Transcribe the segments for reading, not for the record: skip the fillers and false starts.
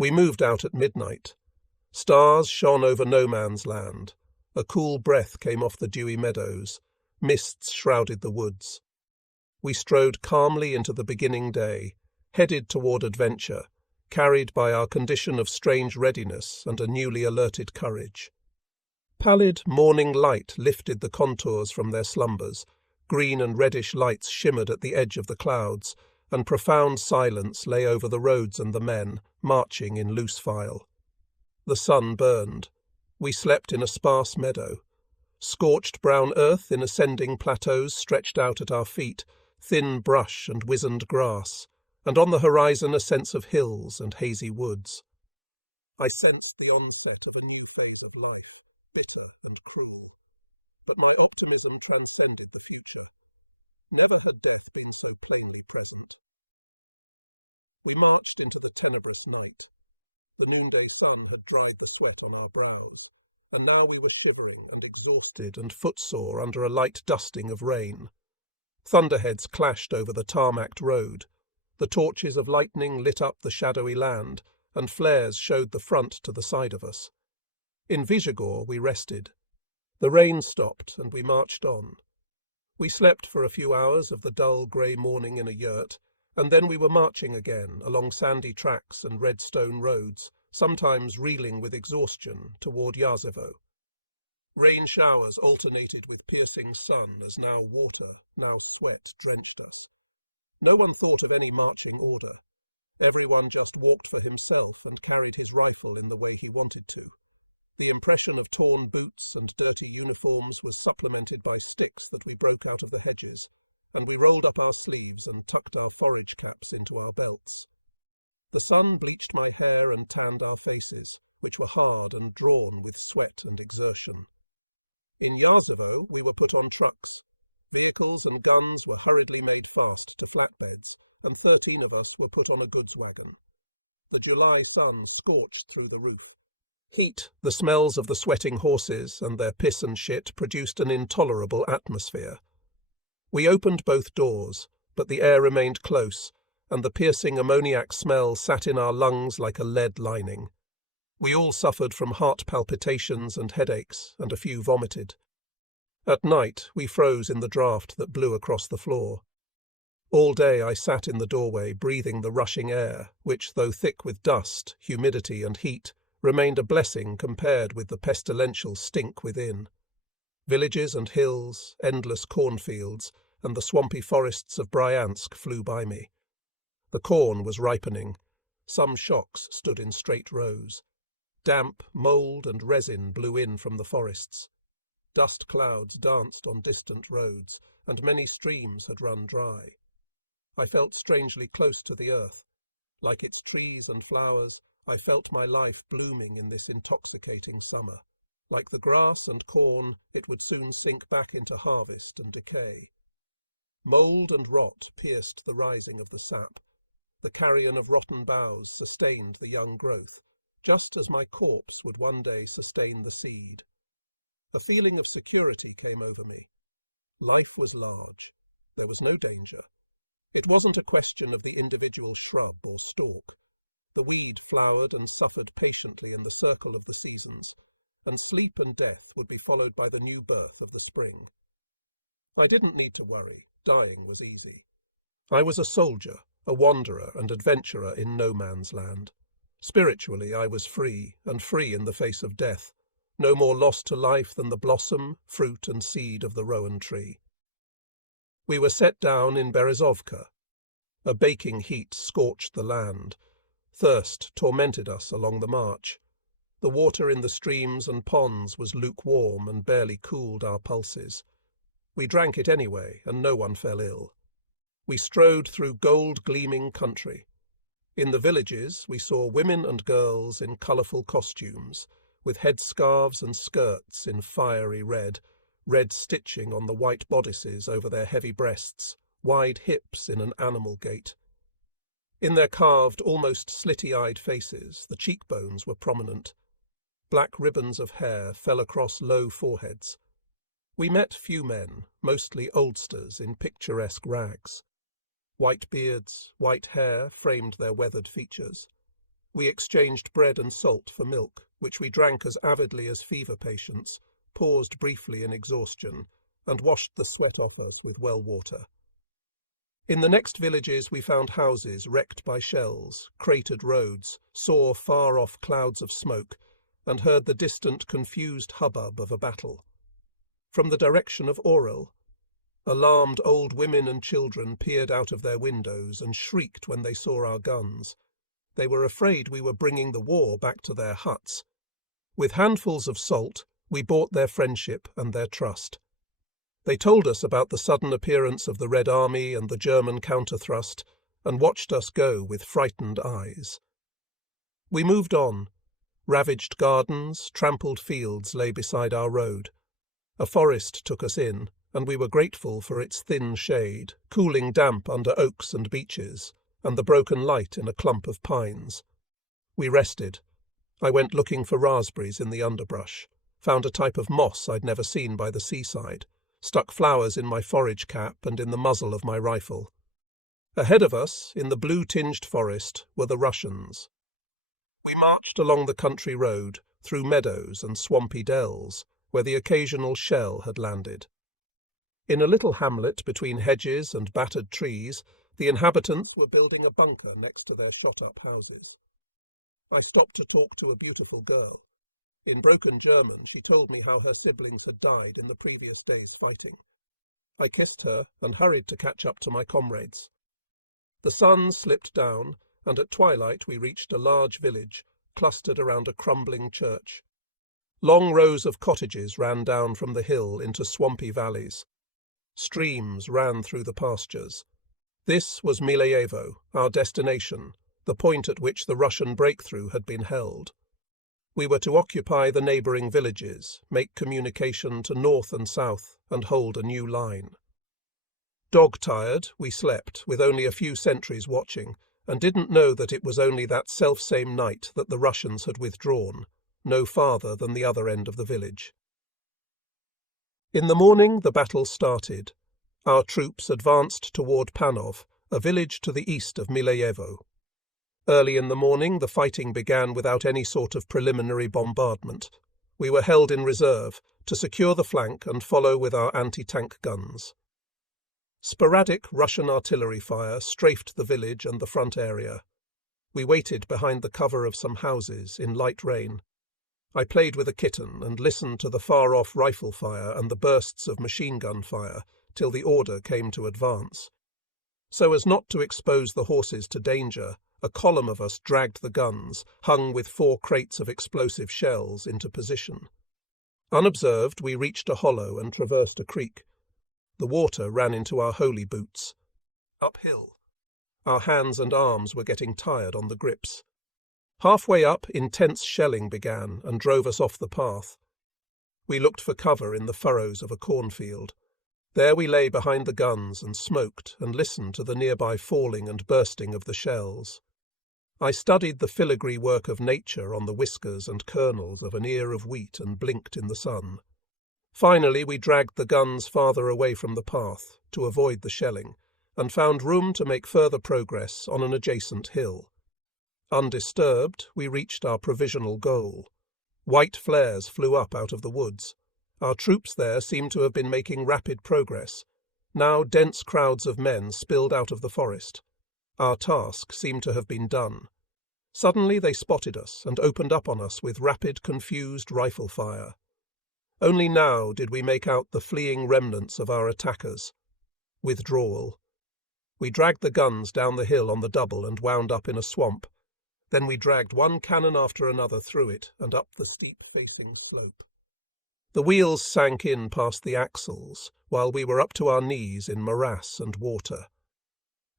We moved out at midnight. Stars shone over no man's land. A cool breath came off the dewy meadows. Mists shrouded the woods. We strode calmly into the beginning day, headed toward adventure, carried by our condition of strange readiness and a newly alerted courage. Pallid morning light lifted the contours from their slumbers. Green and reddish lights shimmered at the edge of the clouds, and profound silence lay over the roads and the men, marching in loose file. The sun burned. We slept in a sparse meadow. Scorched brown earth in ascending plateaus stretched out at our feet, thin brush and wizened grass, and on the horizon a sense of hills and hazy woods. I sensed the onset of a new phase of life, bitter and cruel, but my optimism transcended the future. Never had death been so plainly present. We marched into the tenebrous night. The noonday sun had dried the sweat on our brows, and now we were shivering and exhausted and footsore under a light dusting of rain. Thunderheads clashed over the tarmacked road. The torches of lightning lit up the shadowy land, and flares showed the front to the side of us. In Vyshegor we rested. The rain stopped, and we marched on. We slept for a few hours of the dull grey morning in a yurt, and then we were marching again along sandy tracks and red stone roads, sometimes reeling with exhaustion, toward Yarzevo. Rain showers alternated with piercing sun as now water, now sweat drenched us. No one thought of any marching order. Everyone just walked for himself and carried his rifle in the way he wanted to. The impression of torn boots and dirty uniforms was supplemented by sticks that we broke out of the hedges, and we rolled up our sleeves and tucked our forage caps into our belts. The sun bleached my hair and tanned our faces, which were hard and drawn with sweat and exertion. In Yarzevo we were put on trucks. Vehicles and guns were hurriedly made fast to flatbeds, and 13 of us were put on a goods wagon. The July sun scorched through the roof. Heat, the smells of the sweating horses and their piss and shit produced an intolerable atmosphere. We opened both doors, but the air remained close, and the piercing ammoniac smell sat in our lungs like a lead lining. We all suffered from heart palpitations and headaches, and a few vomited. At night we froze in the draught that blew across the floor. All day I sat in the doorway breathing the rushing air, which, though thick with dust, humidity and heat, remained a blessing compared with the pestilential stink within. Villages and hills, endless cornfields, and the swampy forests of Bryansk flew by me. The corn was ripening. Some shocks stood in straight rows. Damp, mould, and resin blew in from the forests. Dust clouds danced on distant roads, and many streams had run dry. I felt strangely close to the earth. Like its trees and flowers, I felt my life blooming in this intoxicating summer. Like the grass and corn, it would soon sink back into harvest and decay. Mould and rot pierced the rising of the sap. The carrion of rotten boughs sustained the young growth, just as my corpse would one day sustain the seed. A feeling of security came over me. Life was large. There was no danger. It wasn't a question of the individual shrub or stalk. The weed flowered and suffered patiently in the circle of the seasons, and sleep and death would be followed by the new birth of the spring. I didn't need to worry. Dying was easy. I was a soldier, a wanderer and adventurer in no man's land. Spiritually I was free, and free in the face of death, no more lost to life than the blossom, fruit and seed of the rowan tree. We were set down in Berezovka. A baking heat scorched the land. Thirst tormented us along the march. The water in the streams and ponds was lukewarm and barely cooled our pulses. We drank it anyway, and no one fell ill. We strode through gold-gleaming country. In the villages we saw women and girls in colourful costumes, with headscarves and skirts in fiery red, red stitching on the white bodices over their heavy breasts, wide hips in an animal gait. In their carved, almost slitty-eyed faces, the cheekbones were prominent. Black ribbons of hair fell across low foreheads. We met few men, mostly oldsters in picturesque rags. White beards, white hair framed their weathered features. We exchanged bread and salt for milk, which we drank as avidly as fever patients, paused briefly in exhaustion, and washed the sweat off us with well water. In the next villages we found houses wrecked by shells, cratered roads, saw far-off clouds of smoke, and heard the distant, confused hubbub of a battle. From the direction of Orel, alarmed old women and children peered out of their windows and shrieked when they saw our guns. They were afraid we were bringing the war back to their huts. With handfuls of salt, we bought their friendship and their trust. They told us about the sudden appearance of the Red Army and the German counterthrust, and watched us go with frightened eyes. We moved on. Ravaged gardens, trampled fields lay beside our road. A forest took us in, and we were grateful for its thin shade, cooling damp under oaks and beeches, and the broken light in a clump of pines. We rested. I went looking for raspberries in the underbrush, found a type of moss I'd never seen by the seaside, stuck flowers in my forage cap and in the muzzle of my rifle. Ahead of us, in the blue-tinged forest, were the Russians. We marched along the country road, through meadows and swampy dells, where the occasional shell had landed. In a little hamlet between hedges and battered trees, the inhabitants were building a bunker next to their shot-up houses. I stopped to talk to a beautiful girl. In broken German, she told me how her siblings had died in the previous day's fighting. I kissed her and hurried to catch up to my comrades. The sun slipped down, and at twilight we reached a large village, clustered around a crumbling church. Long rows of cottages ran down from the hill into swampy valleys. Streams ran through the pastures. This was Mileyevo, our destination, the point at which the Russian breakthrough had been held. We were to occupy the neighbouring villages, make communication to north and south, and hold a new line. Dog-tired, we slept, with only a few sentries watching, and didn't know that it was only that self-same night that the Russians had withdrawn, no farther than the other end of the village. In the morning the battle started. Our troops advanced toward Panov, a village to the east of Mileyevo. Early in the morning the fighting began without any sort of preliminary bombardment. We were held in reserve, to secure the flank and follow with our anti-tank guns. Sporadic Russian artillery fire strafed the village and the front area. We waited behind the cover of some houses in light rain. I played with a kitten and listened to the far-off rifle fire and the bursts of machine-gun fire till the order came to advance. So as not to expose the horses to danger, a column of us dragged the guns, hung with 4 crates of explosive shells, into position. Unobserved, we reached a hollow and traversed a creek. The water ran into our holy boots. Uphill. Our hands and arms were getting tired on the grips. Halfway up, intense shelling began and drove us off the path. We looked for cover in the furrows of a cornfield. There we lay behind the guns and smoked and listened to the nearby falling and bursting of the shells. I studied the filigree work of nature on the whiskers and kernels of an ear of wheat and blinked in the sun. Finally we dragged the guns farther away from the path to avoid the shelling, and found room to make further progress on an adjacent hill. Undisturbed, we reached our provisional goal. White flares flew up out of the woods. Our troops there seemed to have been making rapid progress. Now dense crowds of men spilled out of the forest. Our task seemed to have been done. Suddenly they spotted us and opened up on us with rapid, confused rifle fire. Only now did we make out the fleeing remnants of our attackers. Withdrawal. We dragged the guns down the hill on the double and wound up in a swamp. Then we dragged one cannon after another through it and up the steep-facing slope. The wheels sank in past the axles, while we were up to our knees in morass and water.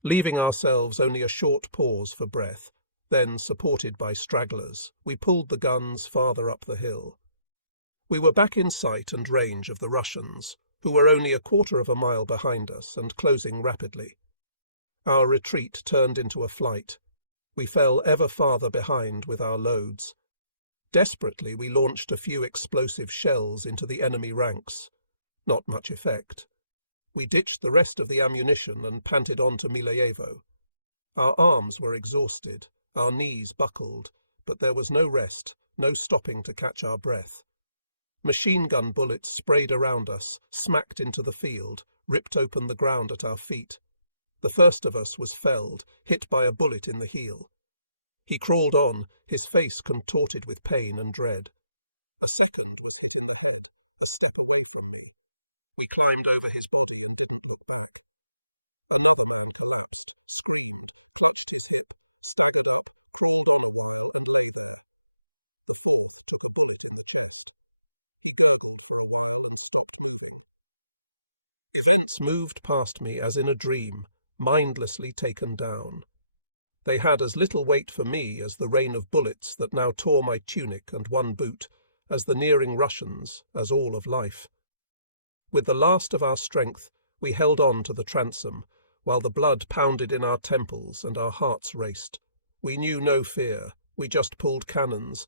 Leaving ourselves only a short pause for breath, then, supported by stragglers, we pulled the guns farther up the hill. We were back in sight and range of the Russians, who were only a quarter of a mile behind us and closing rapidly. Our retreat turned into a flight. We fell ever farther behind with our loads. Desperately we launched a few explosive shells into the enemy ranks. Not much effect. We ditched the rest of the ammunition and panted on to Mileyevo. Our arms were exhausted, Our knees buckled, but there was no rest, no stopping to catch our breath. Machine gun bullets sprayed around us, smacked into the field, ripped open the ground at our feet. The first of us was felled, hit by a bullet in the heel. He crawled on, his face contorted with pain and dread. A second was hit in the head, a step away from me. We climbed over his body and didn't look back. Another man collapsed, screamed, clutched his hip, stood up, peeled over and lay there. A fool with a bullet in the couch. The gun for a while and linked on him. Events moved past me as in a dream, mindlessly taken down. They had as little weight for me as the rain of bullets that now tore my tunic and one boot, as the nearing Russians, as all of life. With the last of our strength, we held on to the transom, while the blood pounded in our temples and our hearts raced. We knew no fear, we just pulled cannons.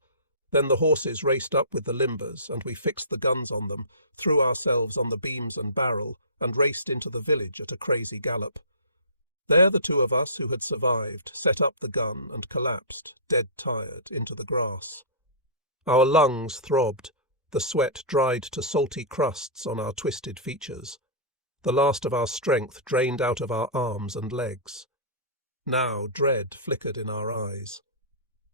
Then the horses raced up with the limbers, and we fixed the guns on them, threw ourselves on the beams and barrel, and raced into the village at a crazy gallop. There the two of us who had survived set up the gun and collapsed, dead tired, into the grass. Our lungs throbbed, the sweat dried to salty crusts on our twisted features. The last of our strength drained out of our arms and legs. Now dread flickered in our eyes.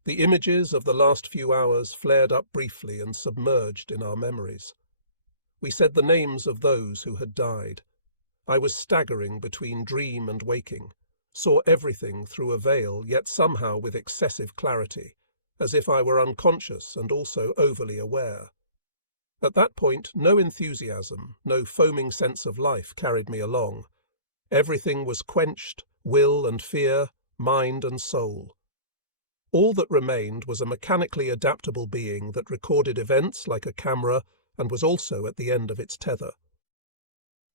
The images of the last few hours flared up briefly and submerged in our memories. We said the names of those who had died. I was staggering between dream and waking, saw everything through a veil, yet somehow with excessive clarity, as if I were unconscious and also overly aware. At that point, no enthusiasm, no foaming sense of life carried me along. Everything was quenched, will and fear, mind and soul. All that remained was a mechanically adaptable being that recorded events like a camera and was also at the end of its tether.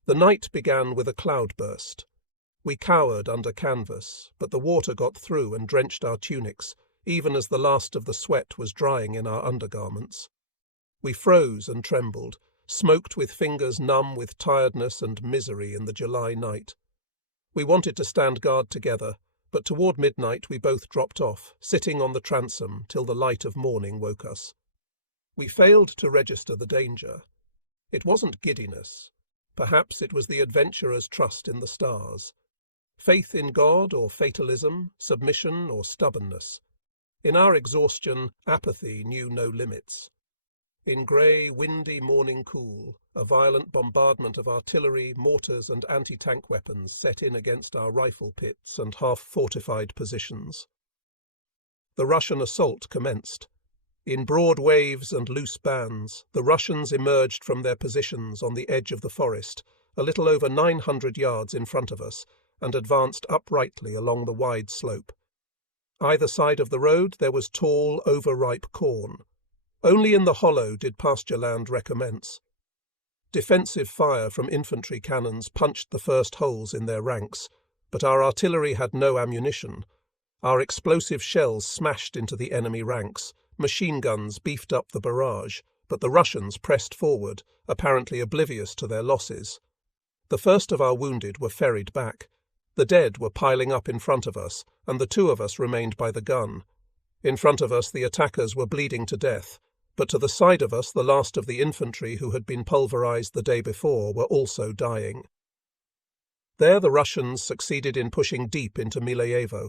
The night began with a cloudburst. We cowered under canvas, but the water got through and drenched our tunics, even as the last of the sweat was drying in our undergarments. We froze and trembled, smoked with fingers numb with tiredness and misery in the July night. We wanted to stand guard together, but toward midnight we both dropped off, sitting on the transom till the light of morning woke us. We failed to register the danger. It wasn't giddiness. Perhaps it was the adventurer's trust in the stars. Faith in God or fatalism, submission or stubbornness. In our exhaustion, apathy knew no limits. In grey, windy morning cool, a violent bombardment of artillery, mortars and anti-tank weapons set in against our rifle pits and half-fortified positions. The Russian assault commenced. In broad waves and loose bands, the Russians emerged from their positions on the edge of the forest, a little over 900 yards in front of us, and advanced uprightly along the wide slope. Either side of the road there was tall, overripe corn. Only in the hollow did pasture land recommence. Defensive fire from infantry cannons punched the first holes in their ranks, but our artillery had no ammunition. Our explosive shells smashed into the enemy ranks. Machine guns beefed up the barrage, but the Russians pressed forward, apparently oblivious to their losses. The first of our wounded were ferried back. The dead were piling up in front of us, and the two of us remained by the gun. In front of us the attackers were bleeding to death, but to the side of us the last of the infantry who had been pulverized the day before were also dying. There the Russians succeeded in pushing deep into Milayevo.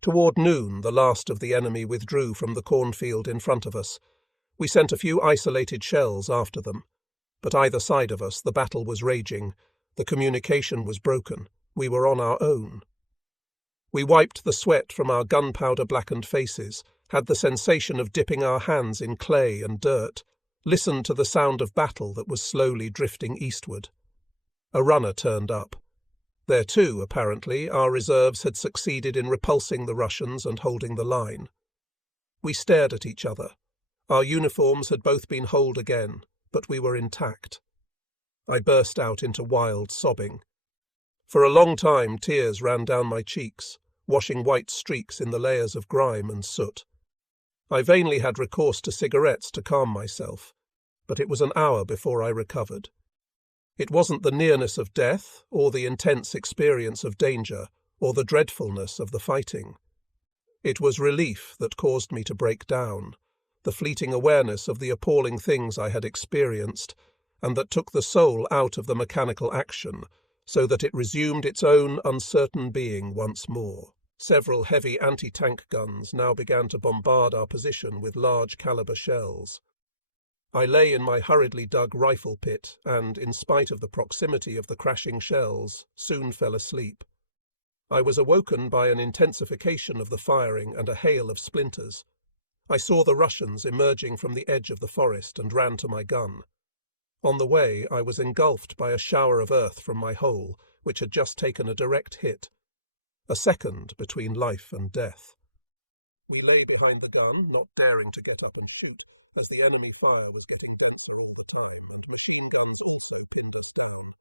Toward noon, the last of the enemy withdrew from the cornfield in front of us. We sent a few isolated shells after them. But either side of us, the battle was raging. The communication was broken. We were on our own. We wiped the sweat from our gunpowder-blackened faces, had the sensation of dipping our hands in clay and dirt, listened to the sound of battle that was slowly drifting eastward. A runner turned up. There too, apparently, our reserves had succeeded in repulsing the Russians and holding the line. We stared at each other. Our uniforms had both been holed again, but we were intact. I burst out into wild sobbing. For a long time tears ran down my cheeks, washing white streaks in the layers of grime and soot. I vainly had recourse to cigarettes to calm myself, but it was an hour before I recovered. It wasn't the nearness of death, or the intense experience of danger, or the dreadfulness of the fighting. It was relief that caused me to break down, the fleeting awareness of the appalling things I had experienced, and that took the soul out of the mechanical action, so that it resumed its own uncertain being once more. Several heavy anti-tank guns now began to bombard our position with large-caliber shells. I lay in my hurriedly dug rifle pit and, in spite of the proximity of the crashing shells, soon fell asleep. I was awoken by an intensification of the firing and a hail of splinters. I saw the Russians emerging from the edge of the forest and ran to my gun. On the way, I was engulfed by a shower of earth from my hole, which had just taken a direct hit. A second between life and death. We lay behind the gun, not daring to get up and shoot, as the enemy fire was getting denser all the time, and machine guns also pinned us down.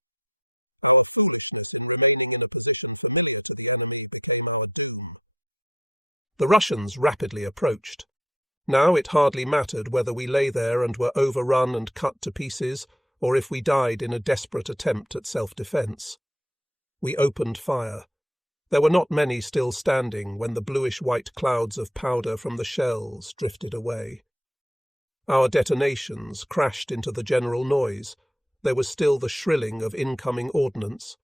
Our foolishness in remaining in a position familiar to the enemy became our doom. The Russians rapidly approached. Now it hardly mattered whether we lay there and were overrun and cut to pieces, or if we died in a desperate attempt at self-defence. We opened fire. There were not many still standing when the bluish-white clouds of powder from the shells drifted away. Our detonations crashed into the general noise. There was still the shrilling of incoming ordnance.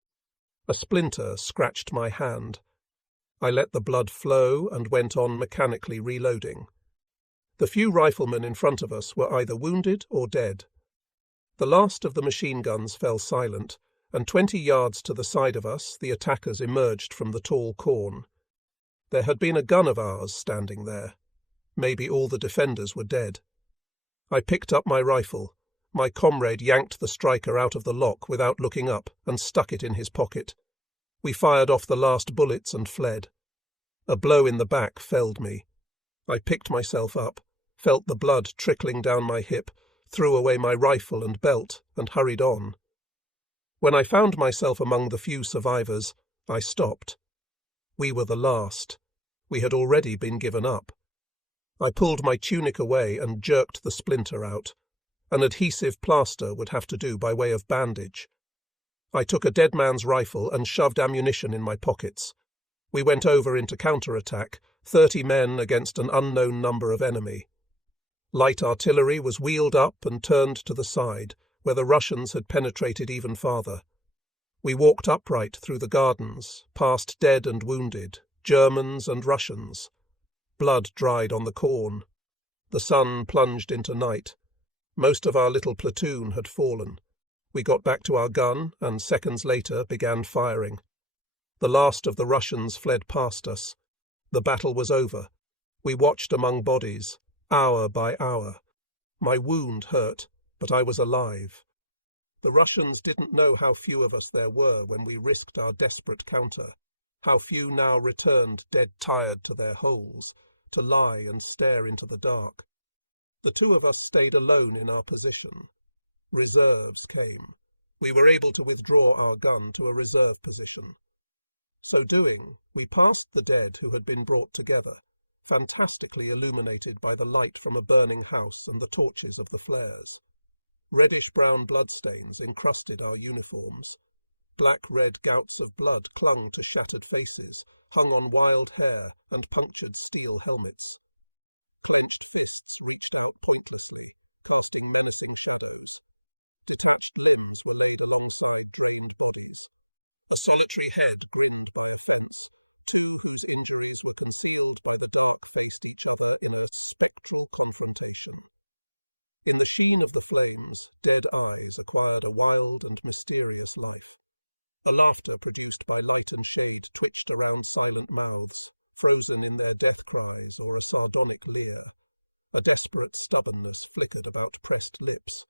A splinter scratched my hand. I let the blood flow and went on mechanically reloading. The few riflemen in front of us were either wounded or dead. The last of the machine guns fell silent, and 20 yards to the side of us the attackers emerged from the tall corn. There had been a gun of ours standing there. Maybe all the defenders were dead. I picked up my rifle. My comrade yanked the striker out of the lock without looking up and stuck it in his pocket. We fired off the last bullets and fled. A blow in the back felled me. I picked myself up, felt the blood trickling down my hip, threw away my rifle and belt, and hurried on. When I found myself among the few survivors, I stopped. We were the last. We had already been given up. I pulled my tunic away and jerked the splinter out. An adhesive plaster would have to do by way of bandage. I took a dead man's rifle and shoved ammunition in my pockets. We went over into counterattack, 30 men against an unknown number of enemy. Light artillery was wheeled up and turned to the side, where the Russians had penetrated even farther. We walked upright through the gardens, past dead and wounded, Germans and Russians. Blood dried on the corn. The sun plunged into night. Most of our little platoon had fallen. We got back to our gun and seconds later began firing. The last of the Russians fled past us. The battle was over. We watched among bodies, hour by hour. My wound hurt, but I was alive. The Russians didn't know how few of us there were when we risked our desperate counter, how few now returned dead tired to their holes, to lie and stare into the dark. The two of us stayed alone in our position. Reserves came. We were able to withdraw our gun to a reserve position. So doing, we passed the dead who had been brought together, fantastically illuminated by the light from a burning house and the torches of the flares. Reddish-brown bloodstains encrusted our uniforms. Black-red gouts of blood clung to shattered faces, hung on wild hair and punctured steel helmets. Clenched fists reached out pointlessly, casting menacing shadows. Detached limbs were laid alongside drained bodies. A solitary head grinned by a fence. Two whose injuries were concealed by the dark faced each other in a spectral confrontation. In the sheen of the flames, dead eyes acquired a wild and mysterious life. A laughter produced by light and shade twitched around silent mouths, frozen in their death cries or a sardonic leer. A desperate stubbornness flickered about pressed lips.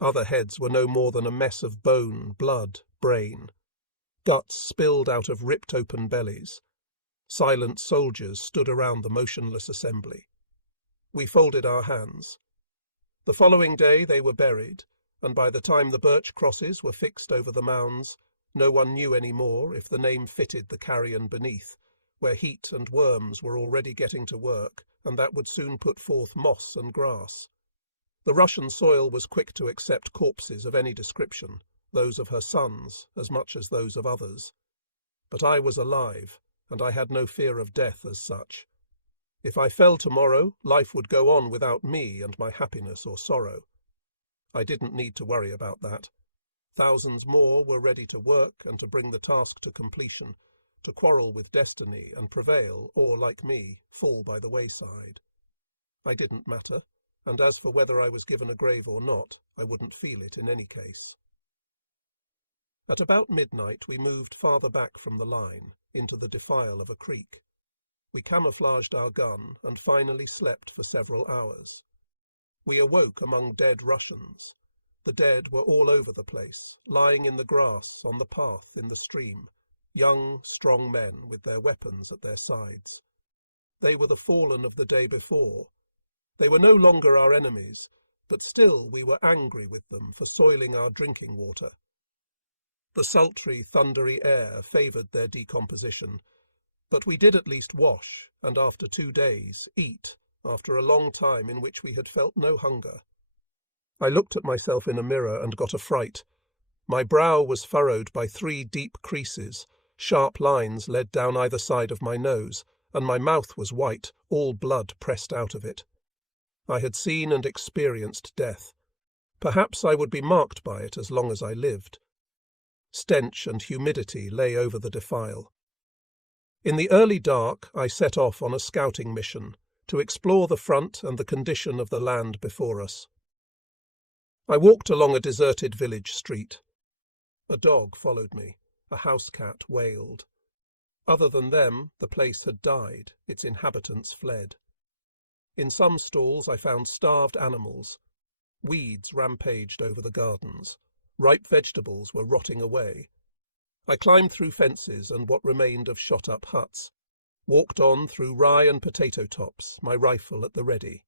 Other heads were no more than a mess of bone, blood, brain. Guts spilled out of ripped-open bellies. Silent soldiers stood around the motionless assembly. We folded our hands. The following day they were buried, and by the time the birch crosses were fixed over the mounds, no one knew any more if the name fitted the carrion beneath, where heat and worms were already getting to work, and that would soon put forth moss and grass. The Russian soil was quick to accept corpses of any description, those of her sons as much as those of others. But I was alive, and I had no fear of death as such. If I fell tomorrow, life would go on without me and my happiness or sorrow. I didn't need to worry about that. Thousands more were ready to work and to bring the task to completion, to quarrel with destiny and prevail, or, like me, fall by the wayside. I didn't matter, and as for whether I was given a grave or not, I wouldn't feel it in any case. At about midnight we moved farther back from the line, into the defile of a creek. We camouflaged our gun and finally slept for several hours. We awoke among dead Russians. The dead were all over the place, lying in the grass, on the path, in the stream, young, strong men with their weapons at their sides. They were the fallen of the day before. They were no longer our enemies, but still we were angry with them for soiling our drinking water. The sultry, thundery air favoured their decomposition, but we did at least wash, and after 2 days, eat, after a long time in which we had felt no hunger. I looked at myself in a mirror and got a fright. My brow was furrowed by 3 deep creases, sharp lines led down either side of my nose, and my mouth was white, all blood pressed out of it. I had seen and experienced death. Perhaps I would be marked by it as long as I lived. Stench and humidity lay over the defile. In the early dark, I set off on a scouting mission to explore the front and the condition of the land before us. I walked along a deserted village street. A dog followed me. A house cat wailed. Other than them, the place had died, its inhabitants fled. In some stalls I found starved animals. Weeds rampaged over the gardens. Ripe vegetables were rotting away. I climbed through fences and what remained of shot-up huts, walked on through rye and potato tops, my rifle at the ready.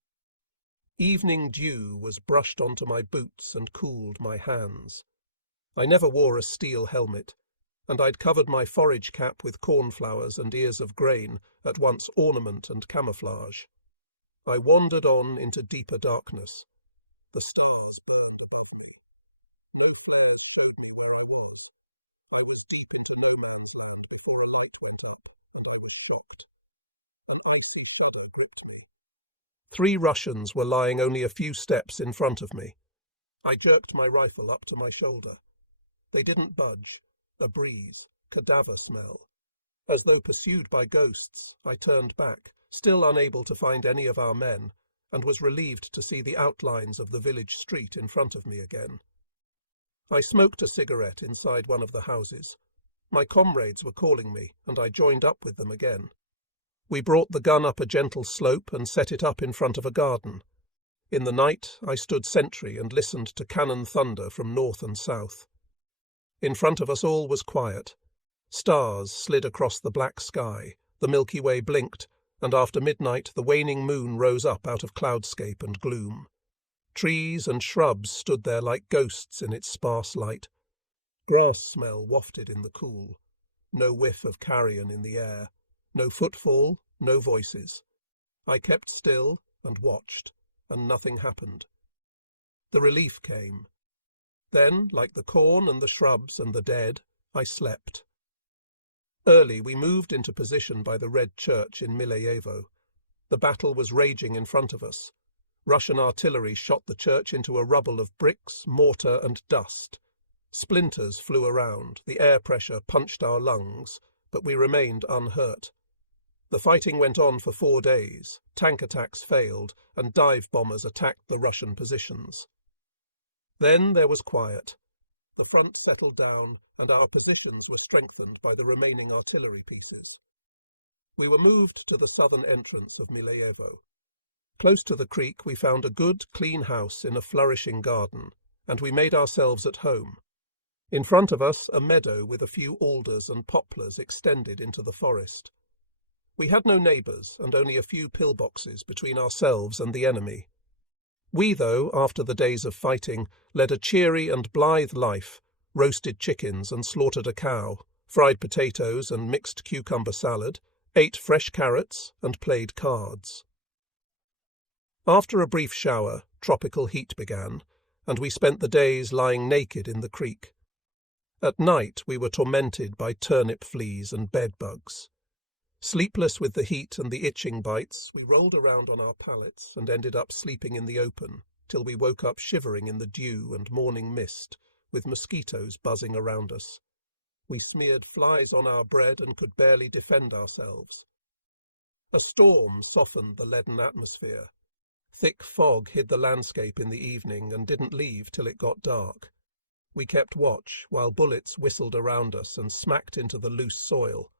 Evening dew was brushed onto my boots and cooled my hands. I never wore a steel helmet, and I'd covered my forage cap with cornflowers and ears of grain, at once ornament and camouflage. I wandered on into deeper darkness. The stars burned above me. No flares showed me where I was. I was deep into no man's land before a light went up, and I was shocked. An icy shudder gripped me. 3 Russians were lying only a few steps in front of me. I jerked my rifle up to my shoulder. They didn't budge. A breeze, cadaver smell. As though pursued by ghosts, I turned back, still unable to find any of our men, and was relieved to see the outlines of the village street in front of me again. I smoked a cigarette inside one of the houses. My comrades were calling me, and I joined up with them again. We brought the gun up a gentle slope and set it up in front of a garden. In the night, I stood sentry and listened to cannon thunder from north and south. In front of us all was quiet. Stars slid across the black sky, the Milky Way blinked, and after midnight the waning moon rose up out of cloudscape and gloom. Trees and shrubs stood there like ghosts in its sparse light. Grass smell wafted in the cool. No whiff of carrion in the air. No footfall, no voices. I kept still and watched, and nothing happened. The relief came. Then, like the corn and the shrubs and the dead, I slept. Early we moved into position by the Red Church in Mileyevo. The battle was raging in front of us. Russian artillery shot the church into a rubble of bricks, mortar and dust. Splinters flew around, the air pressure punched our lungs, but we remained unhurt. The fighting went on for 4 days, tank attacks failed, and dive bombers attacked the Russian positions. Then there was quiet. The front settled down, and our positions were strengthened by the remaining artillery pieces. We were moved to the southern entrance of Mileyevo. Close to the creek we found a good, clean house in a flourishing garden, and we made ourselves at home. In front of us a meadow with a few alders and poplars extended into the forest. We had no neighbours, and only a few pillboxes between ourselves and the enemy. We, though, after the days of fighting, led a cheery and blithe life, roasted chickens and slaughtered a cow, fried potatoes and mixed cucumber salad, ate fresh carrots and played cards. After a brief shower, tropical heat began, and we spent the days lying naked in the creek. At night we were tormented by turnip fleas and bedbugs. Sleepless with the heat and the itching bites, we rolled around on our pallets and ended up sleeping in the open, till we woke up shivering in the dew and morning mist, with mosquitoes buzzing around us. We smeared flies on our bread and could barely defend ourselves. A storm softened the leaden atmosphere. Thick fog hid the landscape in the evening and didn't leave till it got dark. We kept watch while bullets whistled around us and smacked into the loose soil.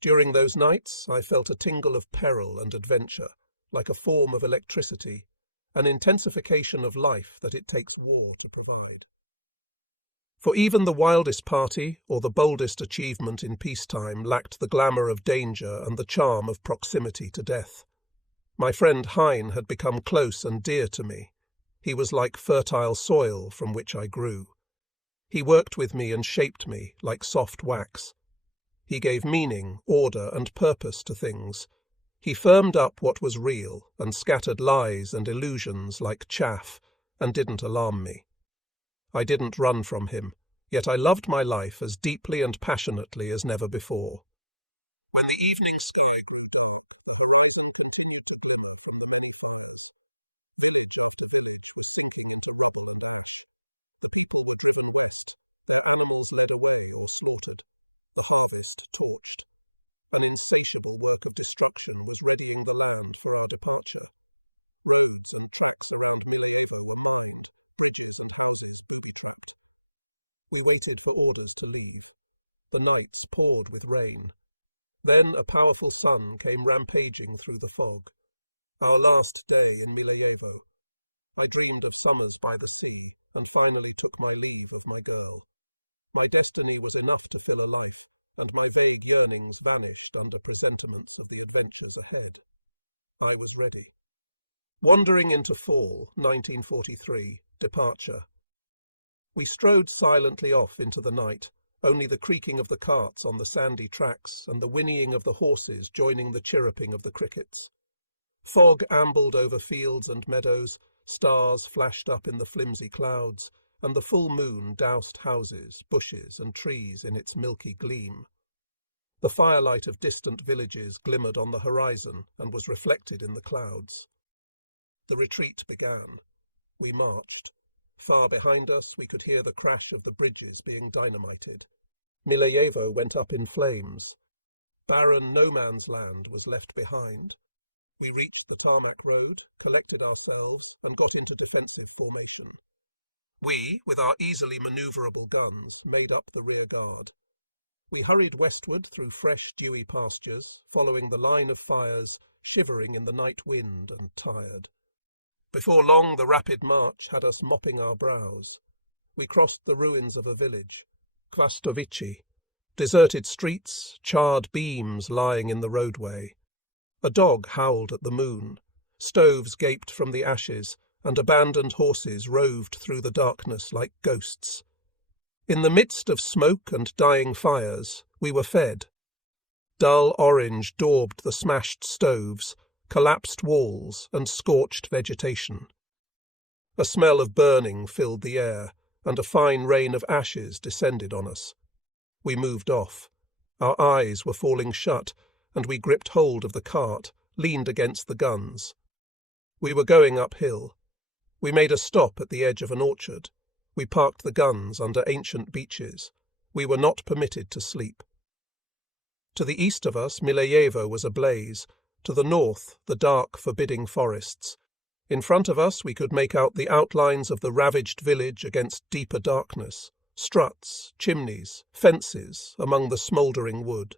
During those nights, I felt a tingle of peril and adventure, like a form of electricity, an intensification of life that it takes war to provide. For even the wildest party or the boldest achievement in peacetime lacked the glamour of danger and the charm of proximity to death. My friend Hein had become close and dear to me. He was like fertile soil from which I grew. He worked with me and shaped me like soft wax. He gave meaning, order, and purpose to things. He firmed up what was real and scattered lies and illusions like chaff and didn't alarm me. I didn't run from him, yet I loved my life as deeply and passionately as never before. When the evening skiing we waited for orders to leave. The nights poured with rain. Then a powerful sun came rampaging through the fog. Our last day in Mileyevo. I dreamed of summers by the sea and finally took my leave of my girl. My destiny was enough to fill a life, and my vague yearnings vanished under presentiments of the adventures ahead. I was ready. Wandering into fall, 1943, departure. We strode silently off into the night, only the creaking of the carts on the sandy tracks and the whinnying of the horses joining the chirruping of the crickets. Fog ambled over fields and meadows, stars flashed up in the flimsy clouds, and the full moon doused houses, bushes, and trees in its milky gleam. The firelight of distant villages glimmered on the horizon and was reflected in the clouds. The retreat began. We marched. Far behind us we could hear the crash of the bridges being dynamited. Mileyevo went up in flames. Barren no-man's land was left behind. We reached the tarmac road, collected ourselves, and got into defensive formation. We, with our easily maneuverable guns, made up the rear guard. We hurried westward through fresh, dewy pastures, following the line of fires, shivering in the night wind and tired. Before long, the rapid march had us mopping our brows. We crossed the ruins of a village, Kvastovici, deserted streets, charred beams lying in the roadway. A dog howled at the moon. Stoves gaped from the ashes, and abandoned horses roved through the darkness like ghosts. In the midst of smoke and dying fires, we were fed. Dull orange daubed the smashed stoves, collapsed walls, and scorched vegetation. A smell of burning filled the air, and a fine rain of ashes descended on us. We moved off. Our eyes were falling shut, and we gripped hold of the cart, leaned against the guns. We were going uphill. We made a stop at the edge of an orchard. We parked the guns under ancient beeches. We were not permitted to sleep. To the east of us, Mileyevo was ablaze. To the north, the dark, forbidding forests. In front of us, we could make out the outlines of the ravaged village against deeper darkness, struts, chimneys, fences among the smouldering wood.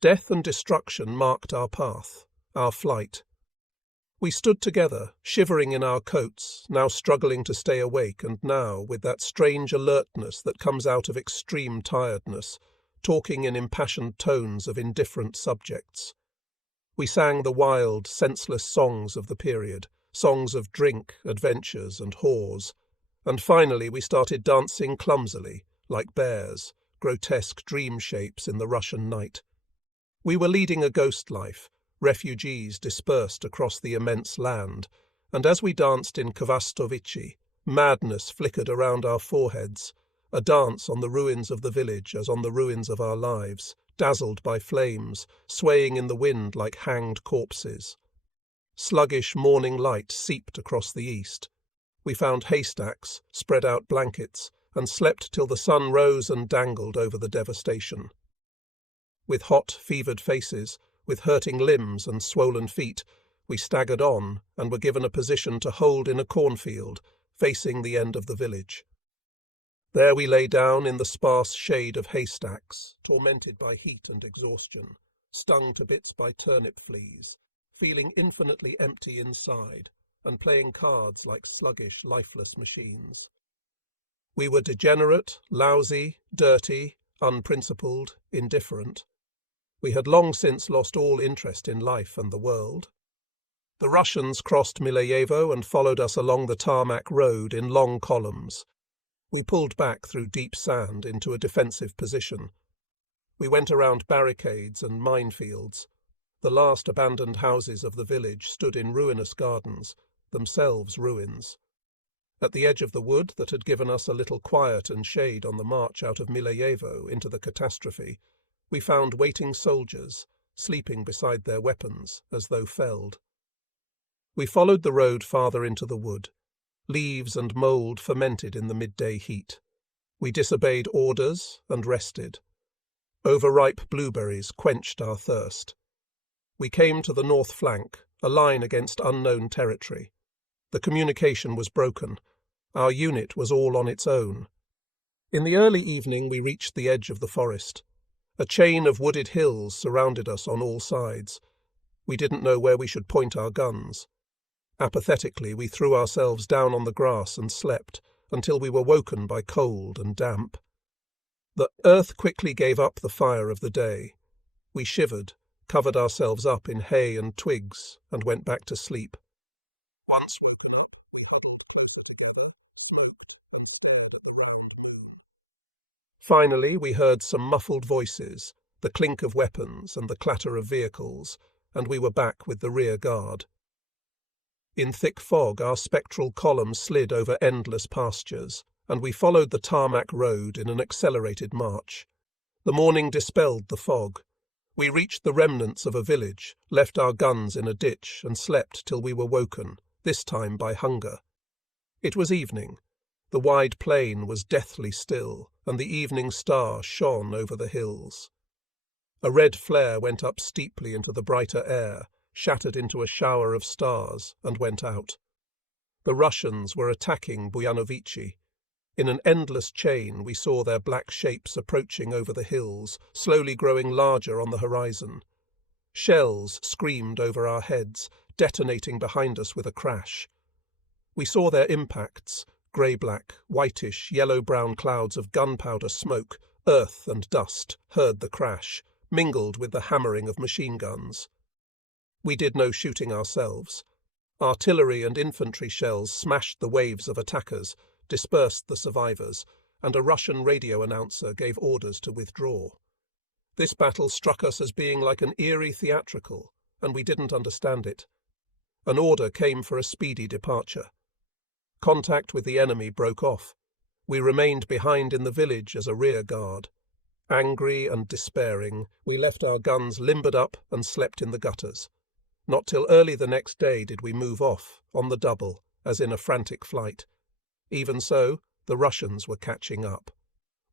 Death and destruction marked our path, our flight. We stood together, shivering in our coats, now struggling to stay awake, and now, with that strange alertness that comes out of extreme tiredness, talking in impassioned tones of indifferent subjects. We sang the wild, senseless songs of the period, songs of drink, adventures, and whores. And finally we started dancing clumsily, like bears, grotesque dream shapes in the Russian night. We were leading a ghost life, refugees dispersed across the immense land, and as we danced in Kvastovici, madness flickered around our foreheads, a dance on the ruins of the village as on the ruins of our lives, dazzled by flames, swaying in the wind like hanged corpses. Sluggish morning light seeped across the east. We found haystacks, spread out blankets, and slept till the sun rose and dangled over the devastation. With hot, fevered faces, with hurting limbs and swollen feet, we staggered on and were given a position to hold in a cornfield, facing the end of the village. There we lay down in the sparse shade of haystacks, tormented by heat and exhaustion, stung to bits by turnip fleas, feeling infinitely empty inside, and playing cards like sluggish, lifeless machines. We were degenerate, lousy, dirty, unprincipled, indifferent. We had long since lost all interest in life and the world. The Russians crossed Mileyevo and followed us along the tarmac road in long columns. We pulled back through deep sand into a defensive position. We went around barricades and minefields. The last abandoned houses of the village stood in ruinous gardens, themselves ruins. At the edge of the wood that had given us a little quiet and shade on the march out of Mileyevo into the catastrophe, we found waiting soldiers, sleeping beside their weapons, as though felled. We followed the road farther into the wood. Leaves and mould fermented in the midday heat. We disobeyed orders and rested. Overripe blueberries quenched our thirst. We came to the north flank, a line against unknown territory. The communication was broken. Our unit was all on its own. In the early evening we reached the edge of the forest. A chain of wooded hills surrounded us on all sides. We didn't know where we should point our guns. Apathetically, we threw ourselves down on the grass and slept, until we were woken by cold and damp. The earth quickly gave up the fire of the day. We shivered, covered ourselves up in hay and twigs, and went back to sleep. Once woken up, we huddled closer together, smoked, and stared at the round moon. Finally, we heard some muffled voices, the clink of weapons and the clatter of vehicles, and we were back with the rear guard. In thick fog, our spectral column slid over endless pastures, and we followed the tarmac road in an accelerated march. The morning dispelled the fog. We reached the remnants of a village, left our guns in a ditch, and slept till we were woken, this time by hunger. It was evening. The wide plain was deathly still, and the evening star shone over the hills. A red flare went up steeply into the brighter air, shattered into a shower of stars, and went out. The Russians were attacking Buyanovici. In an endless chain we saw their black shapes approaching over the hills, slowly growing larger on the horizon. Shells screamed over our heads, detonating behind us with a crash. We saw their impacts, grey-black, whitish, yellow-brown clouds of gunpowder smoke, earth and dust, heard the crash, mingled with the hammering of machine guns. We did no shooting ourselves. Artillery and infantry shells smashed the waves of attackers, dispersed the survivors, and a Russian radio announcer gave orders to withdraw. This battle struck us as being like an eerie theatrical, and we didn't understand it. An order came for a speedy departure. Contact with the enemy broke off. We remained behind in the village as a rear guard. Angry and despairing, we left our guns limbered up and slept in the gutters. Not till early the next day did we move off, on the double, as in a frantic flight. Even so, the Russians were catching up.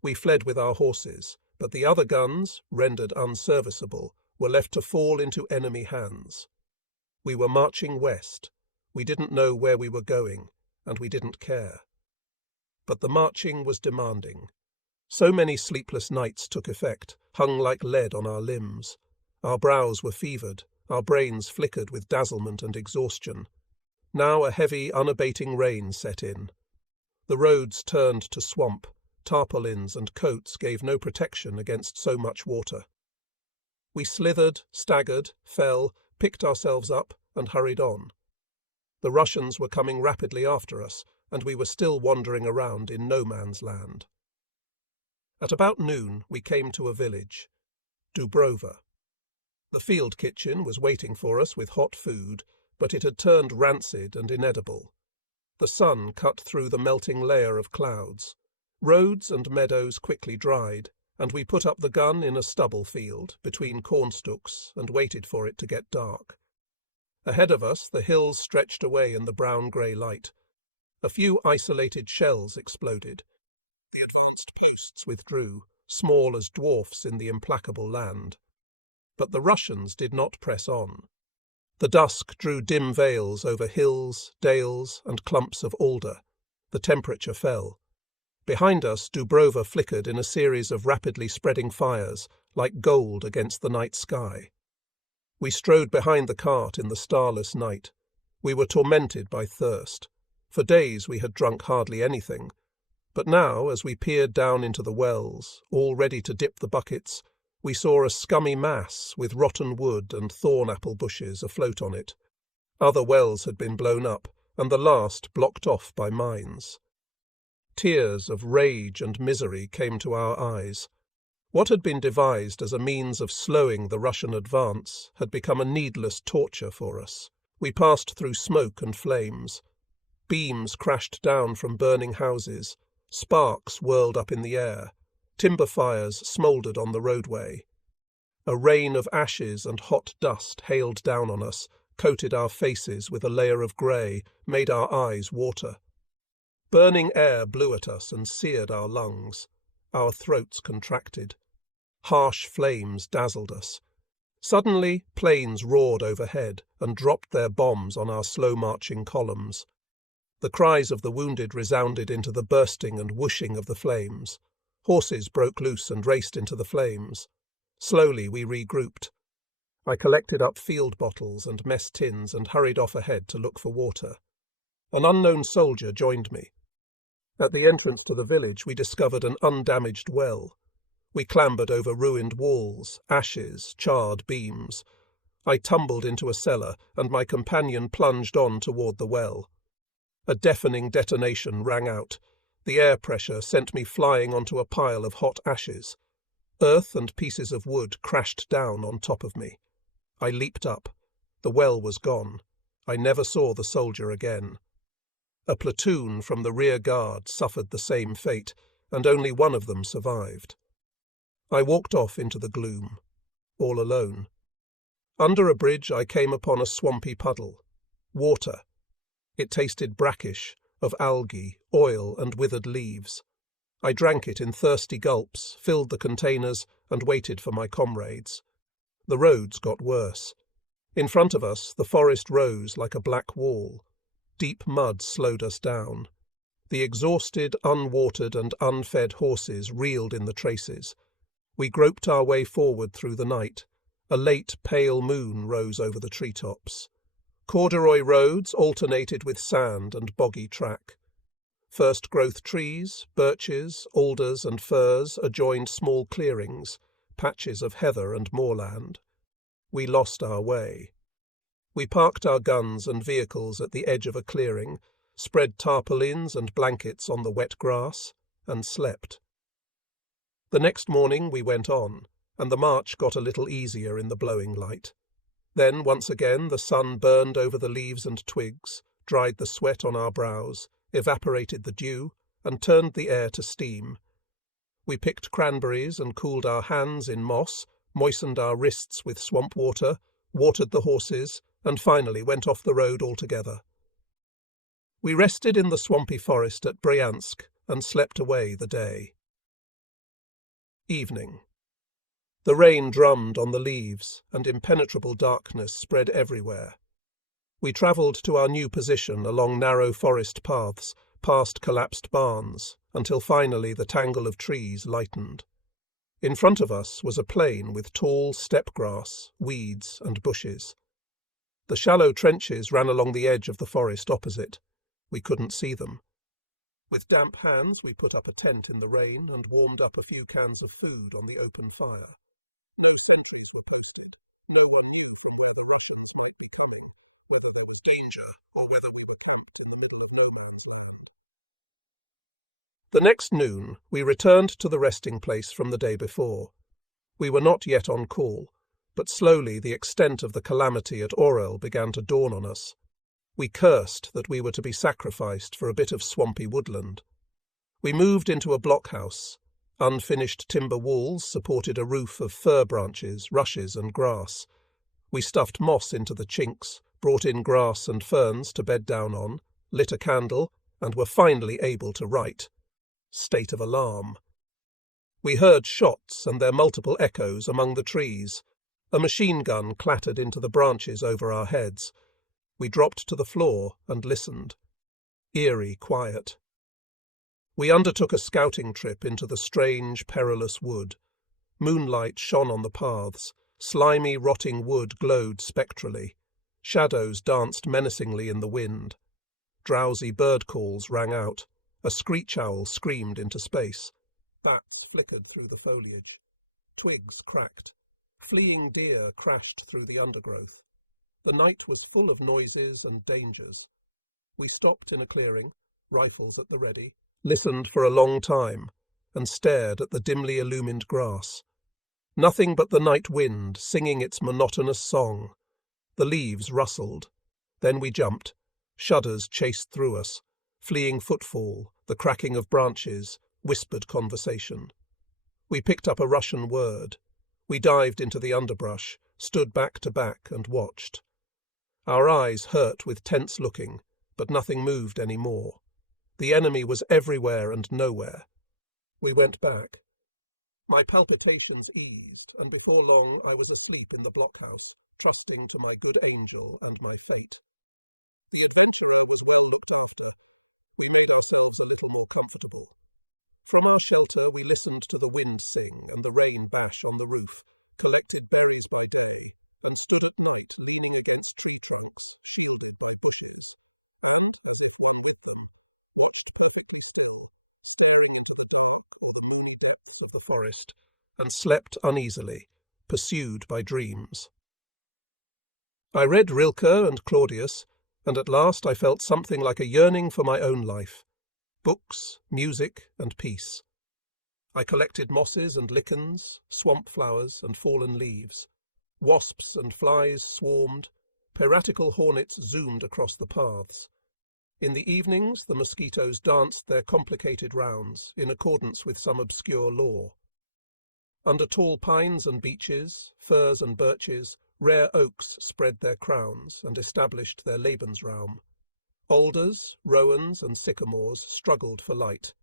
We fled with our horses, but the other guns, rendered unserviceable, were left to fall into enemy hands. We were marching west. We didn't know where we were going, and we didn't care. But the marching was demanding. So many sleepless nights took effect, hung like lead on our limbs. Our brows were fevered, our brains flickered with dazzlement and exhaustion. Now a heavy, unabating rain set in. The roads turned to swamp. Tarpaulins and coats gave no protection against so much water. We slithered, staggered, fell, picked ourselves up, and hurried on. The Russians were coming rapidly after us, and we were still wandering around in no man's land. At about noon we came to a village, Dubrova. The field kitchen was waiting for us with hot food, but it had turned rancid and inedible. The sun cut through the melting layer of clouds. Roads and meadows quickly dried, and we put up the gun in a stubble field between cornstalks and waited for it to get dark. Ahead of us, the hills stretched away in the brown-grey light. A few isolated shells exploded. The advanced posts withdrew, small as dwarfs in the implacable land. But the Russians did not press on. The dusk drew dim veils over hills, dales, and clumps of alder. The temperature fell. Behind us, Dubrova flickered in a series of rapidly spreading fires, like gold against the night sky. We strode behind the cart in the starless night. We were tormented by thirst. For days we had drunk hardly anything. But now, as we peered down into the wells, all ready to dip the buckets, we saw a scummy mass with rotten wood and thorn-apple bushes afloat on it. Other wells had been blown up, and the last blocked off by mines. Tears of rage and misery came to our eyes. What had been devised as a means of slowing the Russian advance had become a needless torture for us. We passed through smoke and flames. Beams crashed down from burning houses. Sparks whirled up in the air. Timber fires smouldered on the roadway. A rain of ashes and hot dust hailed down on us, coated our faces with a layer of grey, made our eyes water. Burning air blew at us and seared our lungs. Our throats contracted. Harsh flames dazzled us. Suddenly, planes roared overhead and dropped their bombs on our slow-marching columns. The cries of the wounded resounded into the bursting and whooshing of the flames. Horses broke loose and raced into the flames. Slowly we regrouped. I collected up field bottles and mess tins and hurried off ahead to look for water. An unknown soldier joined me. At the entrance to the village we discovered an undamaged well. We clambered over ruined walls, ashes, charred beams. I tumbled into a cellar, and my companion plunged on toward the well. A deafening detonation rang out. The air pressure sent me flying onto a pile of hot ashes. Earth and pieces of wood crashed down on top of me. I leaped up. The well was gone. I never saw the soldier again. A platoon from the rear guard suffered the same fate, and only one of them survived. I walked off into the gloom, all alone. Under a bridge I came upon a swampy puddle. Water. It tasted brackish, of algae, oil, and withered leaves. I drank it in thirsty gulps, filled the containers, and waited for my comrades. The roads got worse. In front of us, the forest rose like a black wall. Deep mud slowed us down. The exhausted, unwatered, and unfed horses reeled in the traces. We groped our way forward through the night. A late, pale moon rose over the treetops. Corduroy roads alternated with sand and boggy track. First-growth trees, birches, alders, and firs adjoined small clearings, patches of heather and moorland. We lost our way. We parked our guns and vehicles at the edge of a clearing, spread tarpaulins and blankets on the wet grass, and slept. The next morning we went on, and the march got a little easier in the blowing light. Then, once again, the sun burned over the leaves and twigs, dried the sweat on our brows, evaporated the dew, and turned the air to steam. We picked cranberries and cooled our hands in moss, moistened our wrists with swamp water, watered the horses, and finally went off the road altogether. We rested in the swampy forest at Bryansk and slept away the day. Evening. The rain drummed on the leaves, and impenetrable darkness spread everywhere. We travelled to our new position along narrow forest paths, past collapsed barns, until finally the tangle of trees lightened. In front of us was a plain with tall steppe grass, weeds, and bushes. The shallow trenches ran along the edge of the forest opposite. We couldn't see them. With damp hands we put up a tent in the rain and warmed up a few cans of food on the open fire. No sentries were posted. No one knew from where the Russians might be coming, whether there was danger or whether we were camped in the middle of no man's land. The next noon we returned to the resting place from the day before. We were not yet on call, but slowly the extent of the calamity at Orel began to dawn on us. We cursed that we were to be sacrificed for a bit of swampy woodland. We moved into a blockhouse. Unfinished timber walls supported a roof of fir branches, rushes and grass. We stuffed moss into the chinks, brought in grass and ferns to bed down on, lit a candle, and were finally able to write. State of alarm. We heard shots and their multiple echoes among the trees. A machine gun clattered into the branches over our heads. We dropped to the floor and listened. Eerie quiet. We undertook a scouting trip into the strange, perilous wood. Moonlight shone on the paths. Slimy, rotting wood glowed spectrally. Shadows danced menacingly in the wind. Drowsy bird calls rang out. A screech owl screamed into space. Bats flickered through the foliage. Twigs cracked. Fleeing deer crashed through the undergrowth. The night was full of noises and dangers. We stopped in a clearing, rifles at the ready, listened for a long time, and stared at the dimly illumined grass. Nothing but the night wind singing its monotonous song. The leaves rustled. Then we jumped. Shudders chased through us. Fleeing footfall, the cracking of branches, whispered conversation. We picked up a Russian word. We dived into the underbrush, stood back to back and watched. Our eyes hurt with tense looking, but nothing moved any more. The enemy was everywhere and nowhere. We went back. My palpitations eased, and before long I was asleep in the blockhouse, trusting to my good angel and my fate. Of the forest, and slept uneasily, pursued by dreams. I read Rilke and Claudius, and at last I felt something like a yearning for my own life. Books, music, and peace. I collected mosses and lichens, swamp flowers and fallen leaves. Wasps and flies swarmed. Piratical hornets zoomed across the paths. In the evenings, the mosquitoes danced their complicated rounds in accordance with some obscure law. Under tall pines and beeches, firs and birches, rare oaks spread their crowns and established their Lebensraum. Alders, rowans and sycamores struggled for light.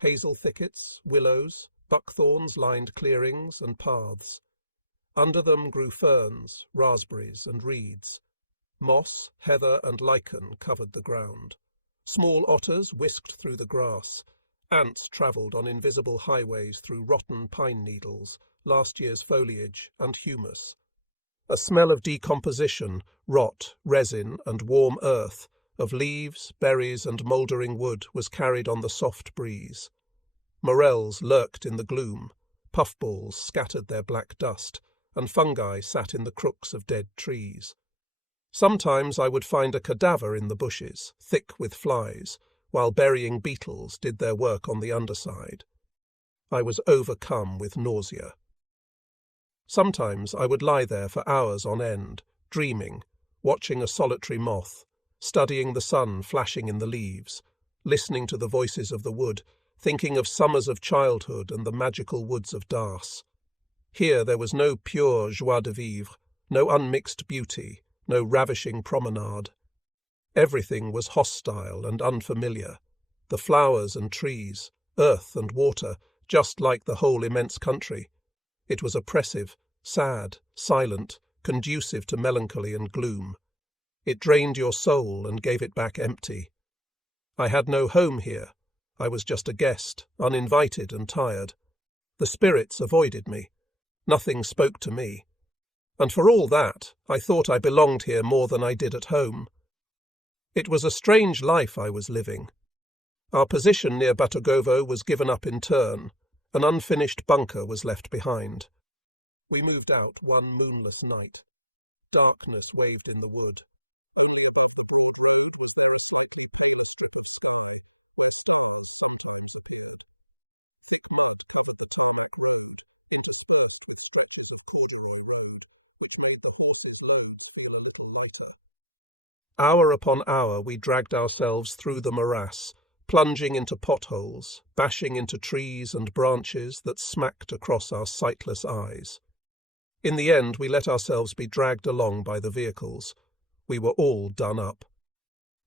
Hazel thickets, willows, buckthorns lined clearings and paths. Under them grew ferns, raspberries and reeds. Moss, heather and lichen covered the ground. Small otters whisked through the grass. Ants travelled on invisible highways through rotten pine needles, last year's foliage and humus. A smell of decomposition, rot, resin and warm earth, of leaves, berries and mouldering wood was carried on the soft breeze. Morels lurked in the gloom. Puffballs scattered their black dust, and fungi sat in the crooks of dead trees. Sometimes I would find a cadaver in the bushes, thick with flies, while burying beetles did their work on the underside. I was overcome with nausea. Sometimes I would lie there for hours on end, dreaming, watching a solitary moth, studying the sun flashing in the leaves, listening to the voices of the wood, thinking of summers of childhood and the magical woods of Dars. Here there was no pure joie de vivre, no unmixed beauty, no ravishing promenade. Everything was hostile and unfamiliar. The flowers and trees, earth and water, just like the whole immense country. It was oppressive, sad, silent, conducive to melancholy and gloom. It drained your soul and gave it back empty. I had no home here. I was just a guest, uninvited and tired. The spirits avoided me. Nothing spoke to me. And for all that, I thought I belonged here more than I did at home. It was a strange life I was living. Our position near Batogovo was given up in turn. An unfinished bunker was left behind. We moved out one moonless night. Darkness waved in the wood. Only above the broad road was one slightly paler strip of sky, where stars sometimes appeared. Thick mud covered the tarmac road, interspersed with stretches of corduroy road, which made the horses' roads feel a little lighter. Hour upon hour we dragged ourselves through the morass, plunging into potholes, bashing into trees and branches that smacked across our sightless eyes. In the end, we let ourselves be dragged along by the vehicles. We were all done up.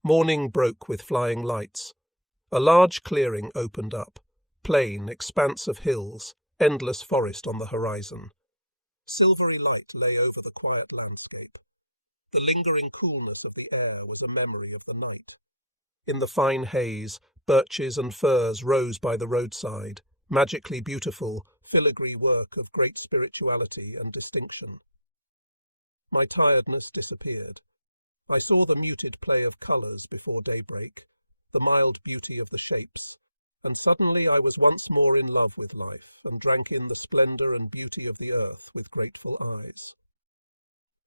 Morning broke with flying lights. A large clearing opened up. Plain, expanse of hills, endless forest on the horizon. Silvery light lay over the quiet landscape. The lingering coolness of the air was a memory of the night. In the fine haze, birches and firs rose by the roadside, magically beautiful, filigree work of great spirituality and distinction. My tiredness disappeared. I saw the muted play of colours before daybreak, the mild beauty of the shapes, and suddenly I was once more in love with life and drank in the splendour and beauty of the earth with grateful eyes.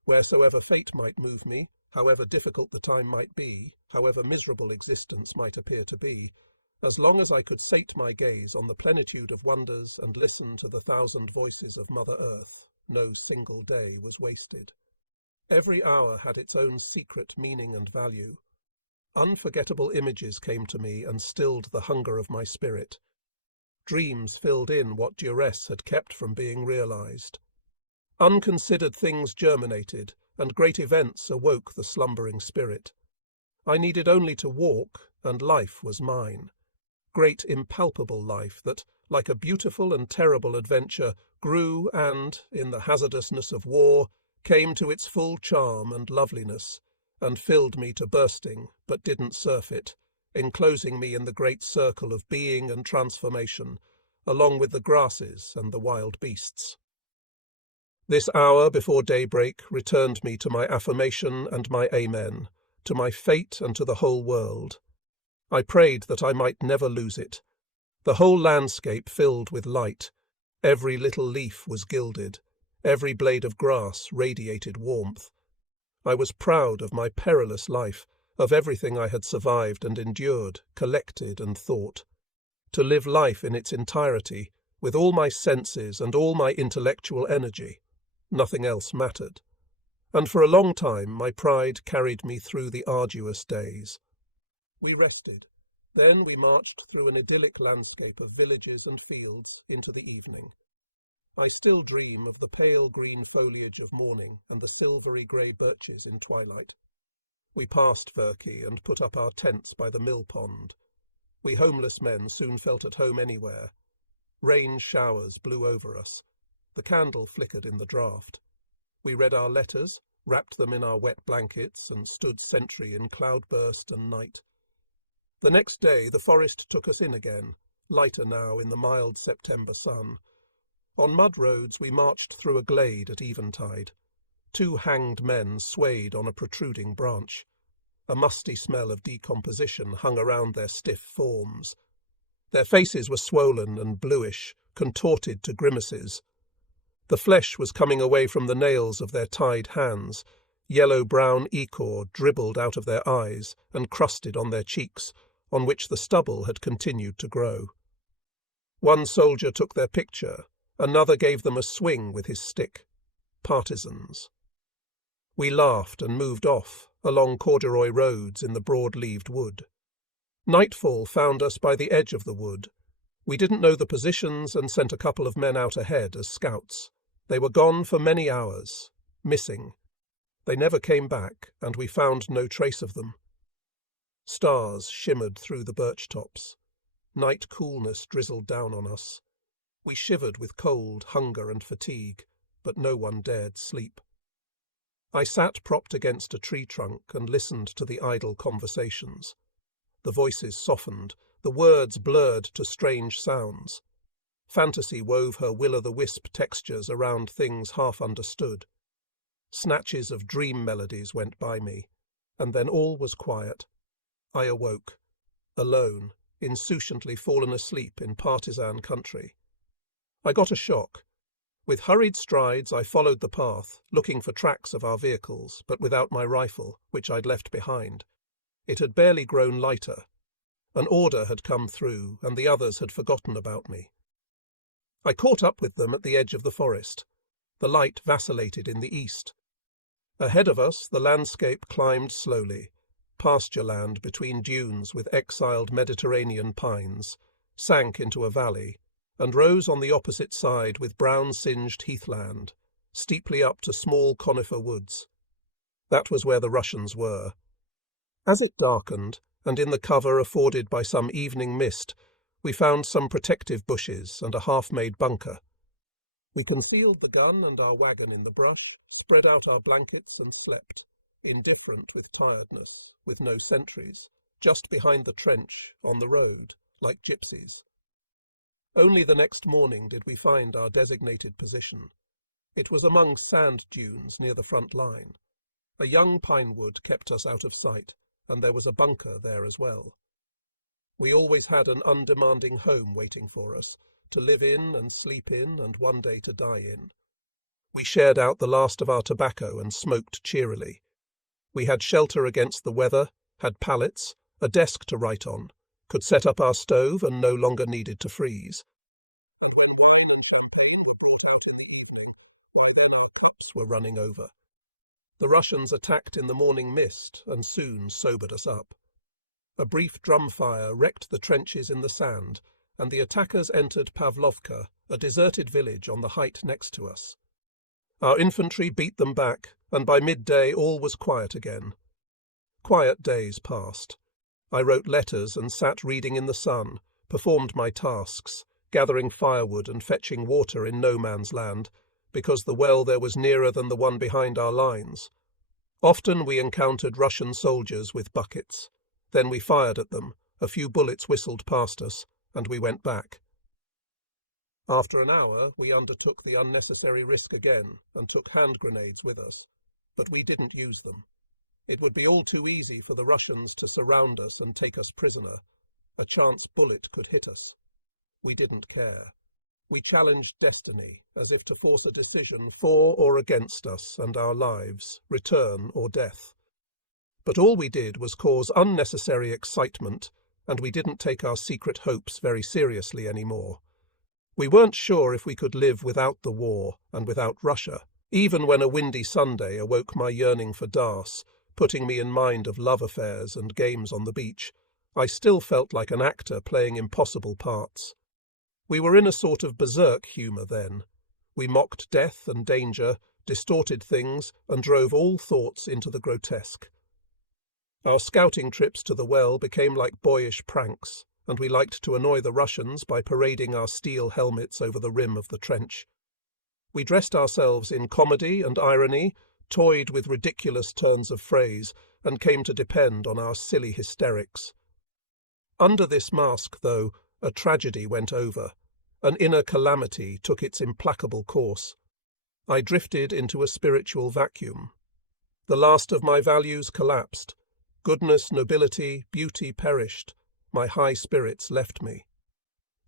Wheresoever fate might move me, however difficult the time might be, however miserable existence might appear to be, as long as I could sate my gaze on the plenitude of wonders and listen to the thousand voices of Mother Earth, no single day was wasted. Every hour had its own secret meaning and value. Unforgettable images came to me and stilled the hunger of my spirit. Dreams filled in what duress had kept from being realized. Unconsidered things germinated, and great events awoke the slumbering spirit. I needed only to walk, and life was mine. Great impalpable life that, like a beautiful and terrible adventure, grew and, in the hazardousness of war, came to its full charm and loveliness, and filled me to bursting, but didn't surf it, enclosing me in the great circle of being and transformation, along with the grasses and the wild beasts. This hour before daybreak returned me to my affirmation and my amen, to my fate and to the whole world. I prayed that I might never lose it. The whole landscape filled with light. Every little leaf was gilded. Every blade of grass radiated warmth. I was proud of my perilous life, of everything I had survived and endured, collected and thought. To live life in its entirety, with all my senses and all my intellectual energy. Nothing else mattered. And for a long time my pride carried me through the arduous days. We rested. Then we marched through an idyllic landscape of villages and fields into the evening. I still dream of the pale green foliage of morning and the silvery grey birches in twilight. We passed Verki and put up our tents by the mill pond. We homeless men soon felt at home anywhere. Rain showers blew over us. The candle flickered in the draught. We read our letters, wrapped them in our wet blankets, and stood sentry in cloudburst and night. The next day the forest took us in again, lighter now in the mild September sun. On mud roads we marched through a glade at eventide. 2 hanged men swayed on a protruding branch. A musty smell of decomposition hung around their stiff forms. Their faces were swollen and bluish, contorted to grimaces. The flesh was coming away from the nails of their tied hands. Yellow-brown ichor dribbled out of their eyes and crusted on their cheeks, on which the stubble had continued to grow. One soldier took their picture, another gave them a swing with his stick. Partisans. We laughed and moved off, along corduroy roads in the broad-leaved wood. Nightfall found us by the edge of the wood. We didn't know the positions and sent a couple of men out ahead as scouts. They were gone for many hours, missing. They never came back, and we found no trace of them. Stars shimmered through the birch tops. Night coolness drizzled down on us. We shivered with cold, hunger and fatigue, but no one dared sleep. I sat propped against a tree trunk and listened to the idle conversations. The voices softened, the words blurred to strange sounds. Fantasy wove her will-o'-the-wisp textures around things half understood. Snatches of dream melodies went by me, and then all was quiet. I awoke, alone, insouciantly fallen asleep in partisan country. I got a shock. With hurried strides I followed the path, looking for tracks of our vehicles, but without my rifle, which I'd left behind. It had barely grown lighter. An order had come through, and the others had forgotten about me. I caught up with them at the edge of the forest. The light vacillated in the east. Ahead of us the landscape climbed slowly. pasture land between dunes with exiled Mediterranean pines, sank into a valley, and rose on the opposite side with brown-singed heathland, steeply up to small conifer woods. That was where the Russians were. As it darkened, and in the cover afforded by some evening mist, we found some protective bushes and a half-made bunker. We concealed the gun and our wagon in the brush, spread out our blankets and slept, indifferent with tiredness, with no sentries, just behind the trench, on the road, like gypsies. Only the next morning did we find our designated position. It was among sand dunes near the front line. A young pine wood kept us out of sight, and there was a bunker there as well. We always had an undemanding home waiting for us, to live in and sleep in and one day to die in. We shared out the last of our tobacco and smoked cheerily. We had shelter against the weather, had pallets, a desk to write on, could set up our stove and no longer needed to freeze. And when wine and champagne were brought out in the evening, why then our cups were running over. The Russians attacked in the morning mist and soon sobered us up. A brief drum fire wrecked the trenches in the sand, and the attackers entered Pavlovka, a deserted village on the height next to us. Our infantry beat them back, and by midday all was quiet again. Quiet days passed. I wrote letters and sat reading in the sun, performed my tasks, gathering firewood and fetching water in no man's land, because the well there was nearer than the one behind our lines. Often we encountered Russian soldiers with buckets. Then we fired at them, a few bullets whistled past us, and we went back. After an hour, we undertook the unnecessary risk again and took hand grenades with us, but we didn't use them. It would be all too easy for the Russians to surround us and take us prisoner. A chance bullet could hit us. We didn't care. We challenged destiny, as if to force a decision for or against us and our lives, return or death. But all we did was cause unnecessary excitement, and we didn't take our secret hopes very seriously anymore. We weren't sure if we could live without the war and without Russia. Even when a windy Sunday awoke my yearning for Darse, putting me in mind of love affairs and games on the beach, I still felt like an actor playing impossible parts. We were in a sort of berserk humour then. We mocked death and danger, distorted things, and drove all thoughts into the grotesque. Our scouting trips to the well became like boyish pranks, and we liked to annoy the Russians by parading our steel helmets over the rim of the trench. We dressed ourselves in comedy and irony, toyed with ridiculous turns of phrase, and came to depend on our silly hysterics. Under this mask, though, a tragedy went over. An inner calamity took its implacable course. I drifted into a spiritual vacuum. The last of my values collapsed. Goodness, nobility, beauty perished. My high spirits left me.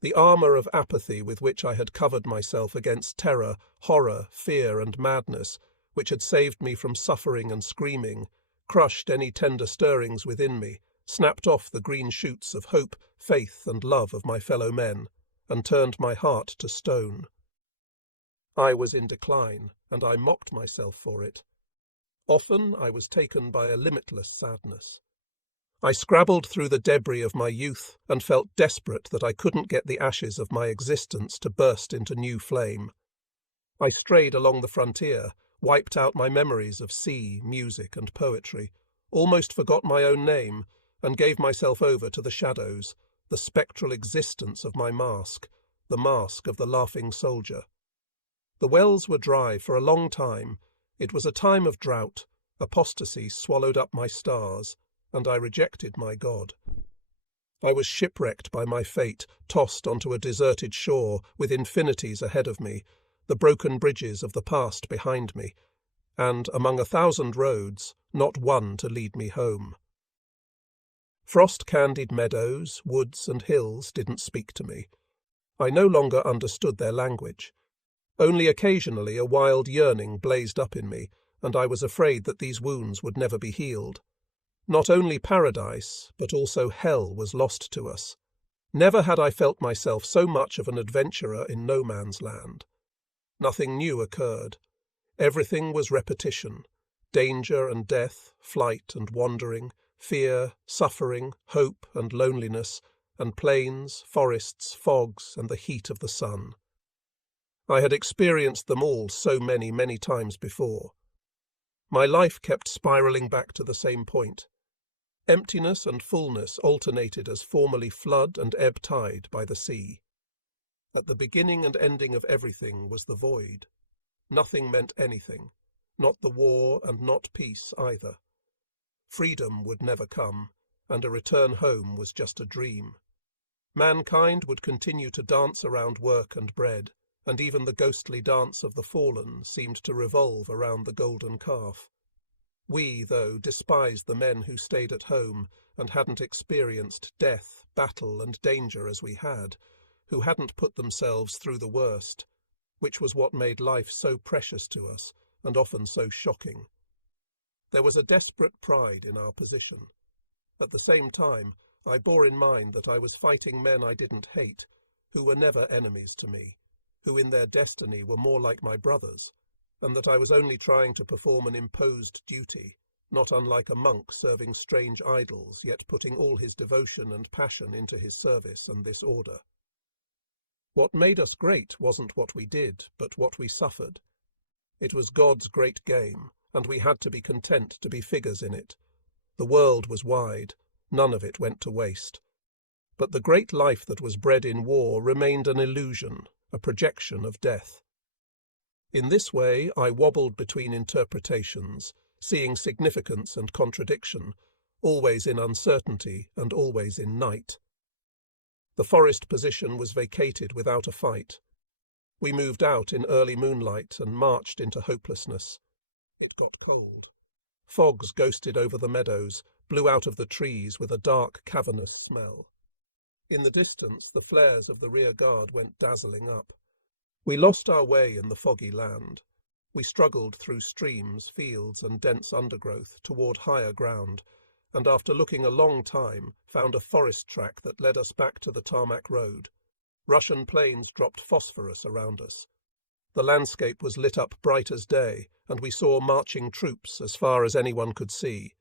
The armour of apathy with which I had covered myself against terror, horror, fear, and madness, which had saved me from suffering and screaming, crushed any tender stirrings within me, snapped off the green shoots of hope, faith, and love of my fellow men, and turned my heart to stone. I was in decline, and I mocked myself for it. Often I was taken by a limitless sadness. I scrabbled through the debris of my youth and felt desperate that I couldn't get the ashes of my existence to burst into new flame. I strayed along the frontier, wiped out my memories of sea, music, and poetry, almost forgot my own name, and gave myself over to the shadows, the spectral existence of my mask, the mask of the laughing soldier. The wells were dry for a long time. It was a time of drought. Apostasy swallowed up my stars, and I rejected my God. I was shipwrecked by my fate, tossed onto a deserted shore with infinities ahead of me, the broken bridges of the past behind me, and, among 1,000 roads, not one to lead me home. Frost-candied meadows, woods, and hills didn't speak to me. I no longer understood their language. Only occasionally a wild yearning blazed up in me, and I was afraid that these wounds would never be healed. Not only paradise, but also hell was lost to us. Never had I felt myself so much of an adventurer in no man's land. Nothing new occurred. Everything was repetition. Danger and death, flight and wandering, fear, suffering, hope and loneliness, and plains, forests, fogs, and the heat of the sun. I had experienced them all so many times before. My life kept spiralling back to the same point. Emptiness and fullness alternated as formerly flood and ebb tide by the sea. At the beginning and ending of everything was the void. Nothing meant anything, not the war and not peace either. Freedom would never come, and a return home was just a dream. Mankind would continue to dance around work and bread, and even the ghostly dance of the fallen seemed to revolve around the golden calf. We, though, despised the men who stayed at home and hadn't experienced death, battle, and danger as we had, who hadn't put themselves through the worst, which was what made life so precious to us and often so shocking. There was a desperate pride in our position. At the same time, I bore in mind that I was fighting men I didn't hate, who were never enemies to me, who in their destiny were more like my brothers, and that I was only trying to perform an imposed duty, not unlike a monk serving strange idols, yet putting all his devotion and passion into his service and this order. What made us great wasn't what we did, but what we suffered. It was God's great game, and we had to be content to be figures in it. The world was wide, none of it went to waste. But the great life that was bred in war remained an illusion, a projection of death. In this way I wobbled between interpretations, seeing significance and contradiction, always in uncertainty and always in night. The forest position was vacated without a fight. We moved out in early moonlight and marched into hopelessness. It got cold. Fogs ghosted over the meadows, blew out of the trees with a dark, cavernous smell. In the distance, the flares of the rear guard went dazzling up. We lost our way in the foggy land. We struggled through streams, fields, and dense undergrowth toward higher ground, and after looking a long time, found a forest track that led us back to the tarmac road. Russian planes dropped phosphorus around us. The landscape was lit up bright as day, and we saw marching troops as far as anyone could see.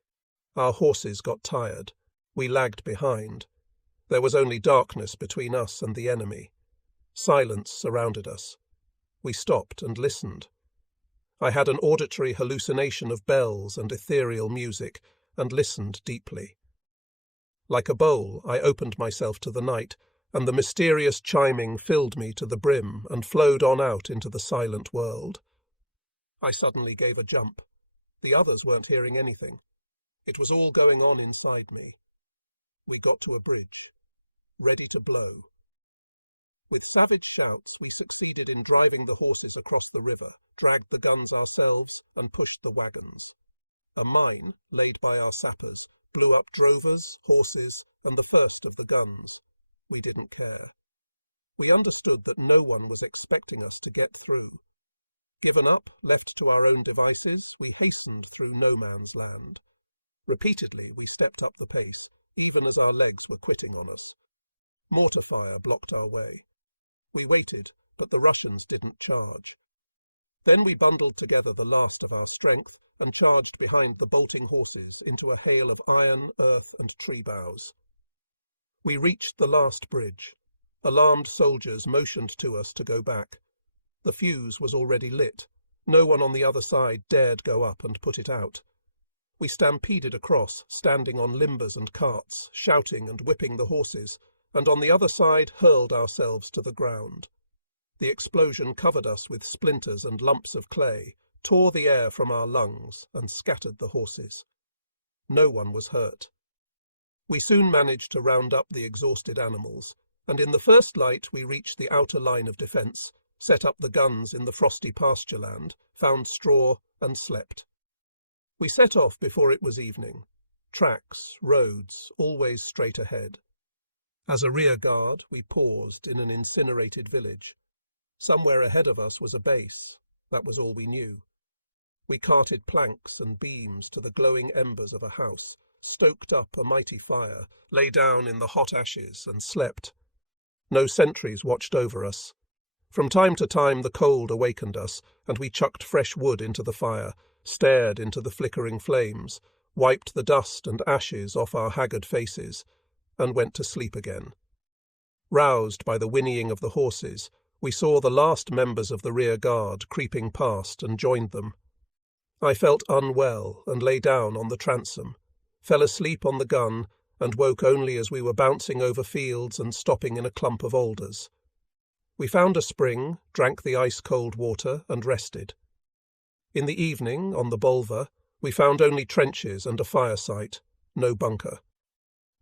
Our horses got tired. We lagged behind. There was only darkness between us and the enemy. Silence surrounded us. We stopped and listened. I had an auditory hallucination of bells and ethereal music, and listened deeply. Like a bowl, I opened myself to the night, and the mysterious chiming filled me to the brim and flowed on out into the silent world. I suddenly gave a jump. The others weren't hearing anything. It was all going on inside me. We got to a bridge, ready to blow. With savage shouts, we succeeded in driving the horses across the river, dragged the guns ourselves, and pushed the wagons. A mine, laid by our sappers, blew up drovers, horses, and the first of the guns. We didn't care. We understood that no one was expecting us to get through. Given up, left to our own devices, we hastened through no man's land. Repeatedly, we stepped up the pace, even as our legs were quitting on us. Mortar fire blocked our way. We waited, but the Russians didn't charge. Then we bundled together the last of our strength and charged behind the bolting horses into a hail of iron, earth, and tree boughs. We reached the last bridge. Alarmed soldiers motioned to us to go back. The fuse was already lit. No one on the other side dared go up and put it out. We stampeded across, standing on limbers and carts, shouting and whipping the horses, and on the other side hurled ourselves to the ground. The explosion covered us with splinters and lumps of clay, tore the air from our lungs, and scattered the horses. No one was hurt. We soon managed to round up the exhausted animals, and in the first light we reached the outer line of defence, set up the guns in the frosty pasture land, found straw, and slept. We set off before it was evening. Tracks, roads, always straight ahead. As a rear guard, we paused in an incinerated village. Somewhere ahead of us was a base. That was all we knew. We carted planks and beams to the glowing embers of a house, stoked up a mighty fire, lay down in the hot ashes, and slept. No sentries watched over us. From time to time the cold awakened us, and we chucked fresh wood into the fire, stared into the flickering flames, wiped the dust and ashes off our haggard faces, and went to sleep again. Roused by the whinnying of the horses, we saw the last members of the rear guard creeping past and joined them. I felt unwell and lay down on the transom, fell asleep on the gun, and woke only as we were bouncing over fields and stopping in a clump of alders. We found a spring, drank the ice-cold water, and rested. In the evening, on the Bolva, we found only trenches and a fire site, no bunker.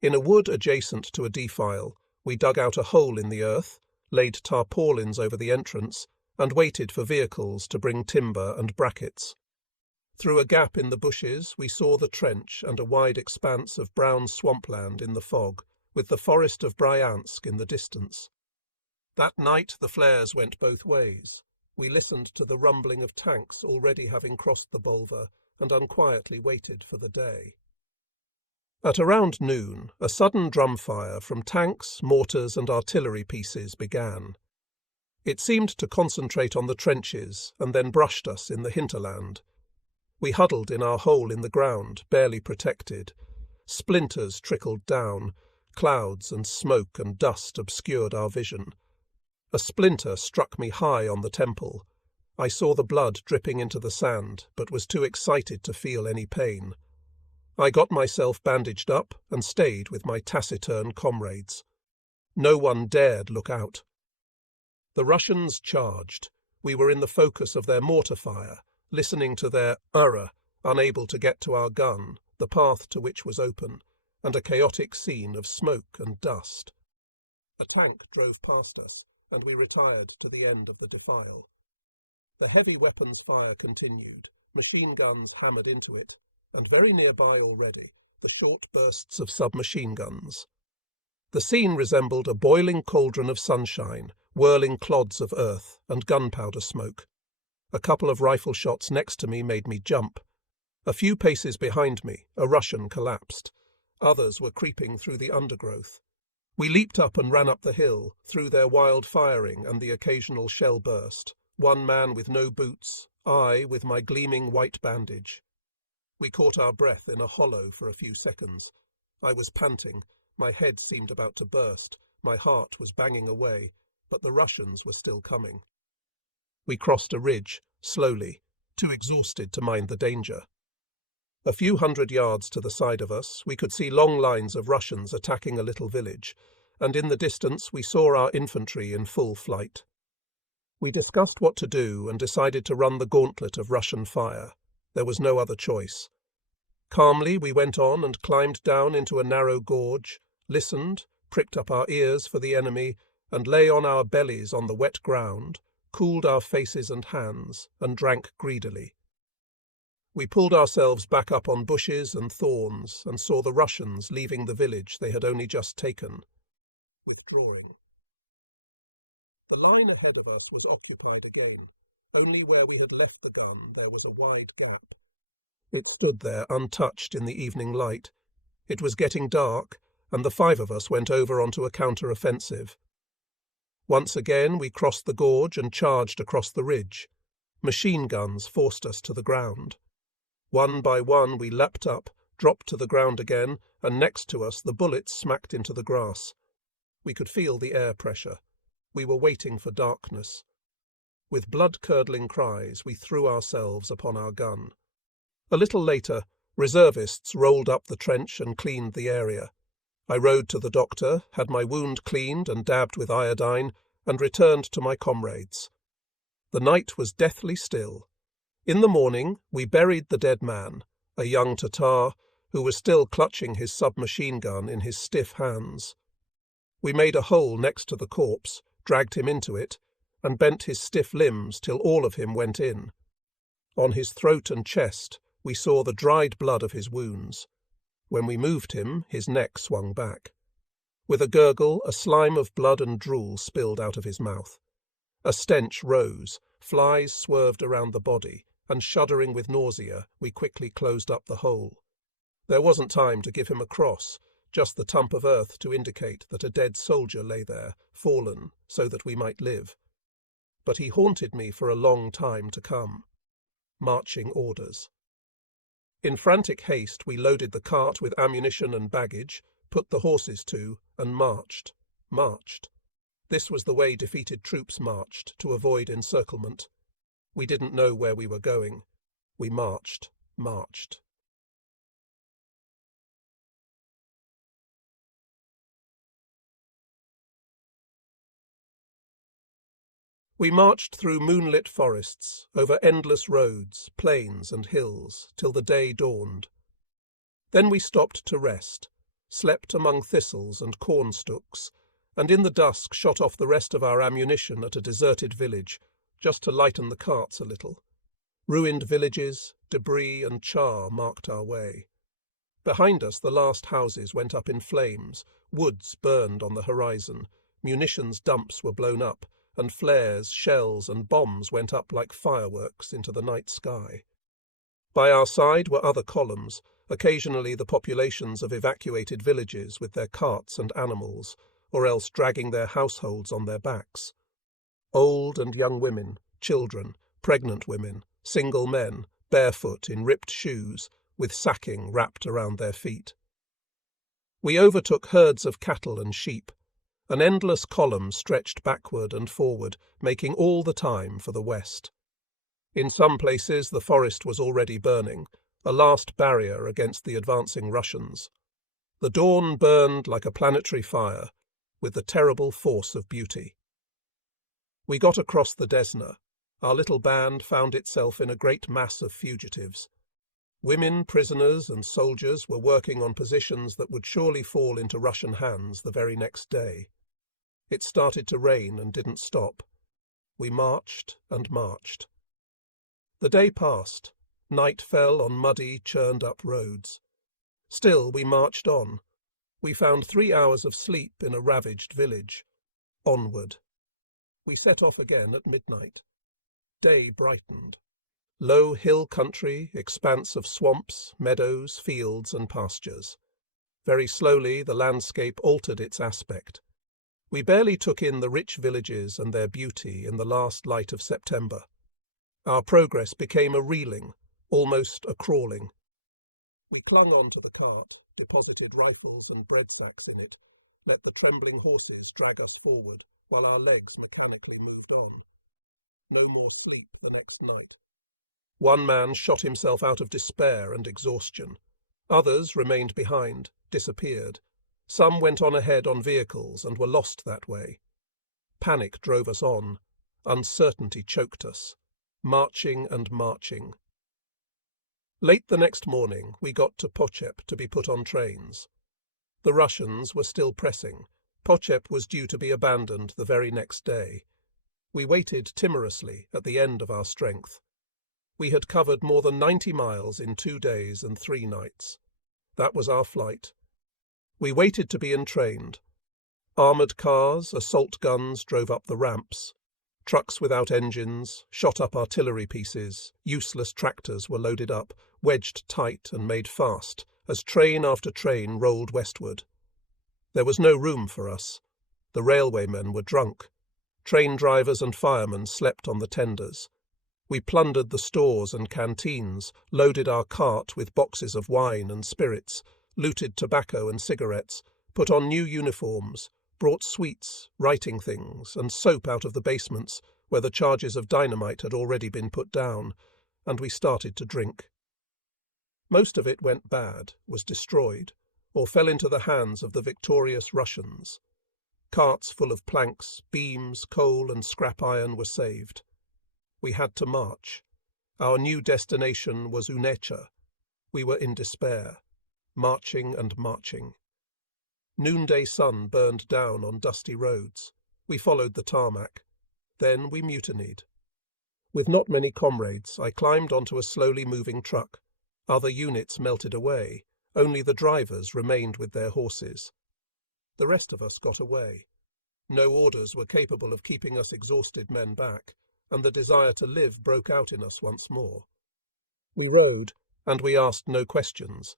In a wood adjacent to a defile, we dug out a hole in the earth, laid tarpaulins over the entrance, and waited for vehicles to bring timber and brackets. Through a gap in the bushes we saw the trench and a wide expanse of brown swampland in the fog, with the forest of Bryansk in the distance. That night the flares went both ways. We listened to the rumbling of tanks already having crossed the Bolva and unquietly waited for the day. At around noon, a sudden drumfire from tanks, mortars and artillery pieces began. It seemed to concentrate on the trenches and then brushed us in the hinterland. We huddled in our hole in the ground, barely protected. Splinters trickled down. Clouds and smoke and dust obscured our vision. A splinter struck me high on the temple. I saw the blood dripping into the sand, but was too excited to feel any pain. I got myself bandaged up and stayed with my taciturn comrades. No one dared look out. The Russians charged. We were in the focus of their mortar fire, listening to their unable to get to our gun, the path to which was open, and a chaotic scene of smoke and dust. A tank drove past us, and we retired to the end of the defile. The heavy weapons fire continued, machine guns hammered into it, and very nearby already, the short bursts of submachine guns. The scene resembled a boiling cauldron of sunshine, whirling clods of earth and gunpowder smoke. A couple of rifle shots next to me made me jump. A few paces behind me, a Russian collapsed. Others were creeping through the undergrowth. We leaped up and ran up the hill, through their wild firing and the occasional shell burst. One man with no boots, I with my gleaming white bandage. We caught our breath in a hollow for a few seconds. I was panting. My head seemed about to burst. My heart was banging away, but the Russians were still coming. We crossed a ridge, slowly, too exhausted to mind the danger. A few hundred yards to the side of us, we could see long lines of Russians attacking a little village, and in the distance we saw our infantry in full flight. We discussed what to do and decided to run the gauntlet of Russian fire. There was no other choice. Calmly we went on and climbed down into a narrow gorge, listened, pricked up our ears for the enemy, and lay on our bellies on the wet ground, cooled our faces and hands, and drank greedily. We pulled ourselves back up on bushes and thorns and saw the Russians leaving the village they had only just taken, withdrawing. The line ahead of us was occupied again. Only where we had left the gun there was a wide gap. It stood there untouched in the evening light. It was getting dark, and the five of us went over onto a counter-offensive. Once again we crossed the gorge and charged across the ridge. Machine guns forced us to the ground. One by one we leapt up, dropped to the ground again, and next to us the bullets smacked into the grass. We could feel the air pressure. We were waiting for darkness. With blood-curdling cries we threw ourselves upon our gun. A little later, reservists rolled up the trench and cleaned the area. I rode to the doctor, had my wound cleaned and dabbed with iodine, and returned to my comrades. The night was deathly still. In the morning we buried the dead man, a young Tatar, who was still clutching his submachine gun in his stiff hands. We made a hole next to the corpse, dragged him into it, and bent his stiff limbs till all of him went in. On his throat and chest we saw the dried blood of his wounds. When we moved him, his neck swung back. With a gurgle, a slime of blood and drool spilled out of his mouth. A stench rose, flies swerved around the body, and shuddering with nausea, we quickly closed up the hole. There wasn't time to give him a cross, just the tump of earth to indicate that a dead soldier lay there, fallen, so that we might live. But he haunted me for a long time to come. Marching orders. In frantic haste, we loaded the cart with ammunition and baggage, put the horses to, and marched. Marched. This was the way defeated troops marched, to avoid encirclement. We didn't know where we were going. We marched. Marched. We marched through moonlit forests, over endless roads, plains and hills, till the day dawned. Then we stopped to rest, slept among thistles and corn stalks, and in the dusk shot off the rest of our ammunition at a deserted village, just to lighten the carts a little. Ruined villages, debris and char marked our way. Behind us the last houses went up in flames, woods burned on the horizon, munitions dumps were blown up, and flares, shells and bombs went up like fireworks into the night sky. By our side were other columns, occasionally the populations of evacuated villages with their carts and animals, or else dragging their households on their backs. Old and young women, children, pregnant women, single men, barefoot in ripped shoes, with sacking wrapped around their feet. We overtook herds of cattle and sheep. An endless column stretched backward and forward, making all the time for the west. In some places the forest was already burning, a last barrier against the advancing Russians. The dawn burned like a planetary fire, with the terrible force of beauty. We got across the Desna. Our little band found itself in a great mass of fugitives. Women, prisoners and soldiers were working on positions that would surely fall into Russian hands the very next day. It started to rain and didn't stop. We marched and marched. The day passed. Night fell on muddy, churned-up roads. Still we marched on. We found 3 hours of sleep in a ravaged village. Onward. We set off again at midnight. Day brightened. Low hill country, expanse of swamps, meadows, fields and pastures. Very slowly the landscape altered its aspect. We barely took in the rich villages and their beauty in the last light of September. Our progress became a reeling, almost a crawling. We clung on to the cart, deposited rifles and bread sacks in it, let the trembling horses drag us forward, while our legs mechanically moved on. No more sleep the next night. One man shot himself out of despair and exhaustion. Others remained behind, disappeared. Some went on ahead on vehicles and were lost that way. Panic drove us on. Uncertainty choked us. Marching and marching. Late the next morning we got to Pochep to be put on trains. The Russians were still pressing. Pochep was due to be abandoned the very next day. We waited timorously at the end of our strength. We had covered more than 90 miles in 2 days and 3 nights. That was our flight. We waited to be entrained. Armoured cars, assault guns drove up the ramps. Trucks without engines, shot-up artillery pieces, useless tractors were loaded up, wedged tight and made fast, as train after train rolled westward. There was no room for us. The railwaymen were drunk. Train drivers and firemen slept on the tenders. We plundered the stores and canteens, loaded our cart with boxes of wine and spirits, looted tobacco and cigarettes, put on new uniforms, brought sweets, writing things, and soap out of the basements where the charges of dynamite had already been put down, and we started to drink. Most of it went bad, was destroyed, or fell into the hands of the victorious Russians. Carts full of planks, beams, coal and scrap iron were saved. We had to march. Our new destination was Unecha. We were in despair. Marching and marching. Noonday sun burned down on dusty roads. We followed the tarmac. Then we mutinied. With not many comrades, I climbed onto a slowly moving truck. Other units melted away. Only the drivers remained with their horses. The rest of us got away. No orders were capable of keeping us exhausted men back, and the desire to live broke out in us once more. We rode, and we asked no questions.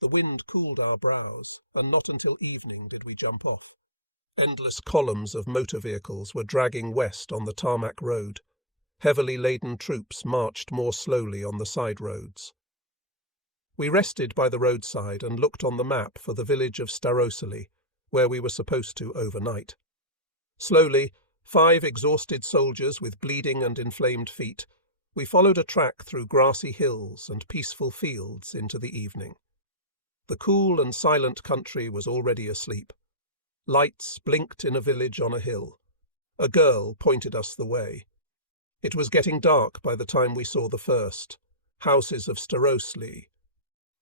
The wind cooled our brows, and not until evening did we jump off. Endless columns of motor vehicles were dragging west on the tarmac road. Heavily laden troops marched more slowly on the side roads. We rested by the roadside and looked on the map for the village of Starosely, where we were supposed to overnight. Slowly, 5 exhausted soldiers with bleeding and inflamed feet, we followed a track through grassy hills and peaceful fields into the evening. The cool and silent country was already asleep. Lights blinked in a village on a hill. A girl pointed us the way. It was getting dark by the time we saw the first, houses of Starosely.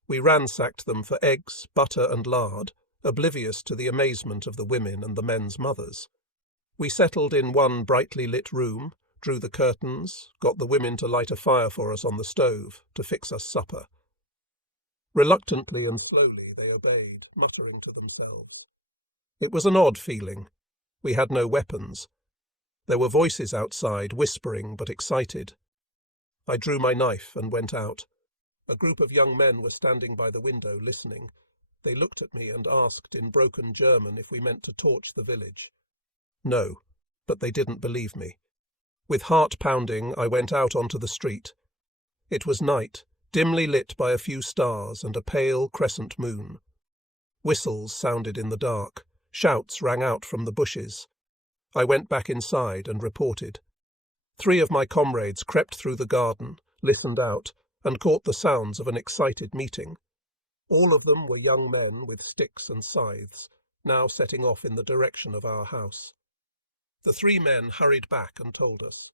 We ransacked them for eggs, butter and lard, oblivious to the amazement of the women and the men's mothers. We settled in one brightly lit room, drew the curtains, got the women to light a fire for us on the stove to fix us supper. Reluctantly and slowly they obeyed, muttering to themselves. It was an odd feeling. We had no weapons. There were voices outside, whispering but excited. I drew my knife and went out. A group of young men were standing by the window, listening. They looked at me and asked in broken German if we meant to torch the village. No, but they didn't believe me. With heart pounding, I went out onto the street. It was night, dimly lit by a few stars and a pale crescent moon. Whistles sounded in the dark. Shouts rang out from the bushes. I went back inside and reported. 3 of my comrades crept through the garden, listened out, and caught the sounds of an excited meeting. All of them were young men with sticks and scythes, now setting off in the direction of our house. The 3 men hurried back and told us.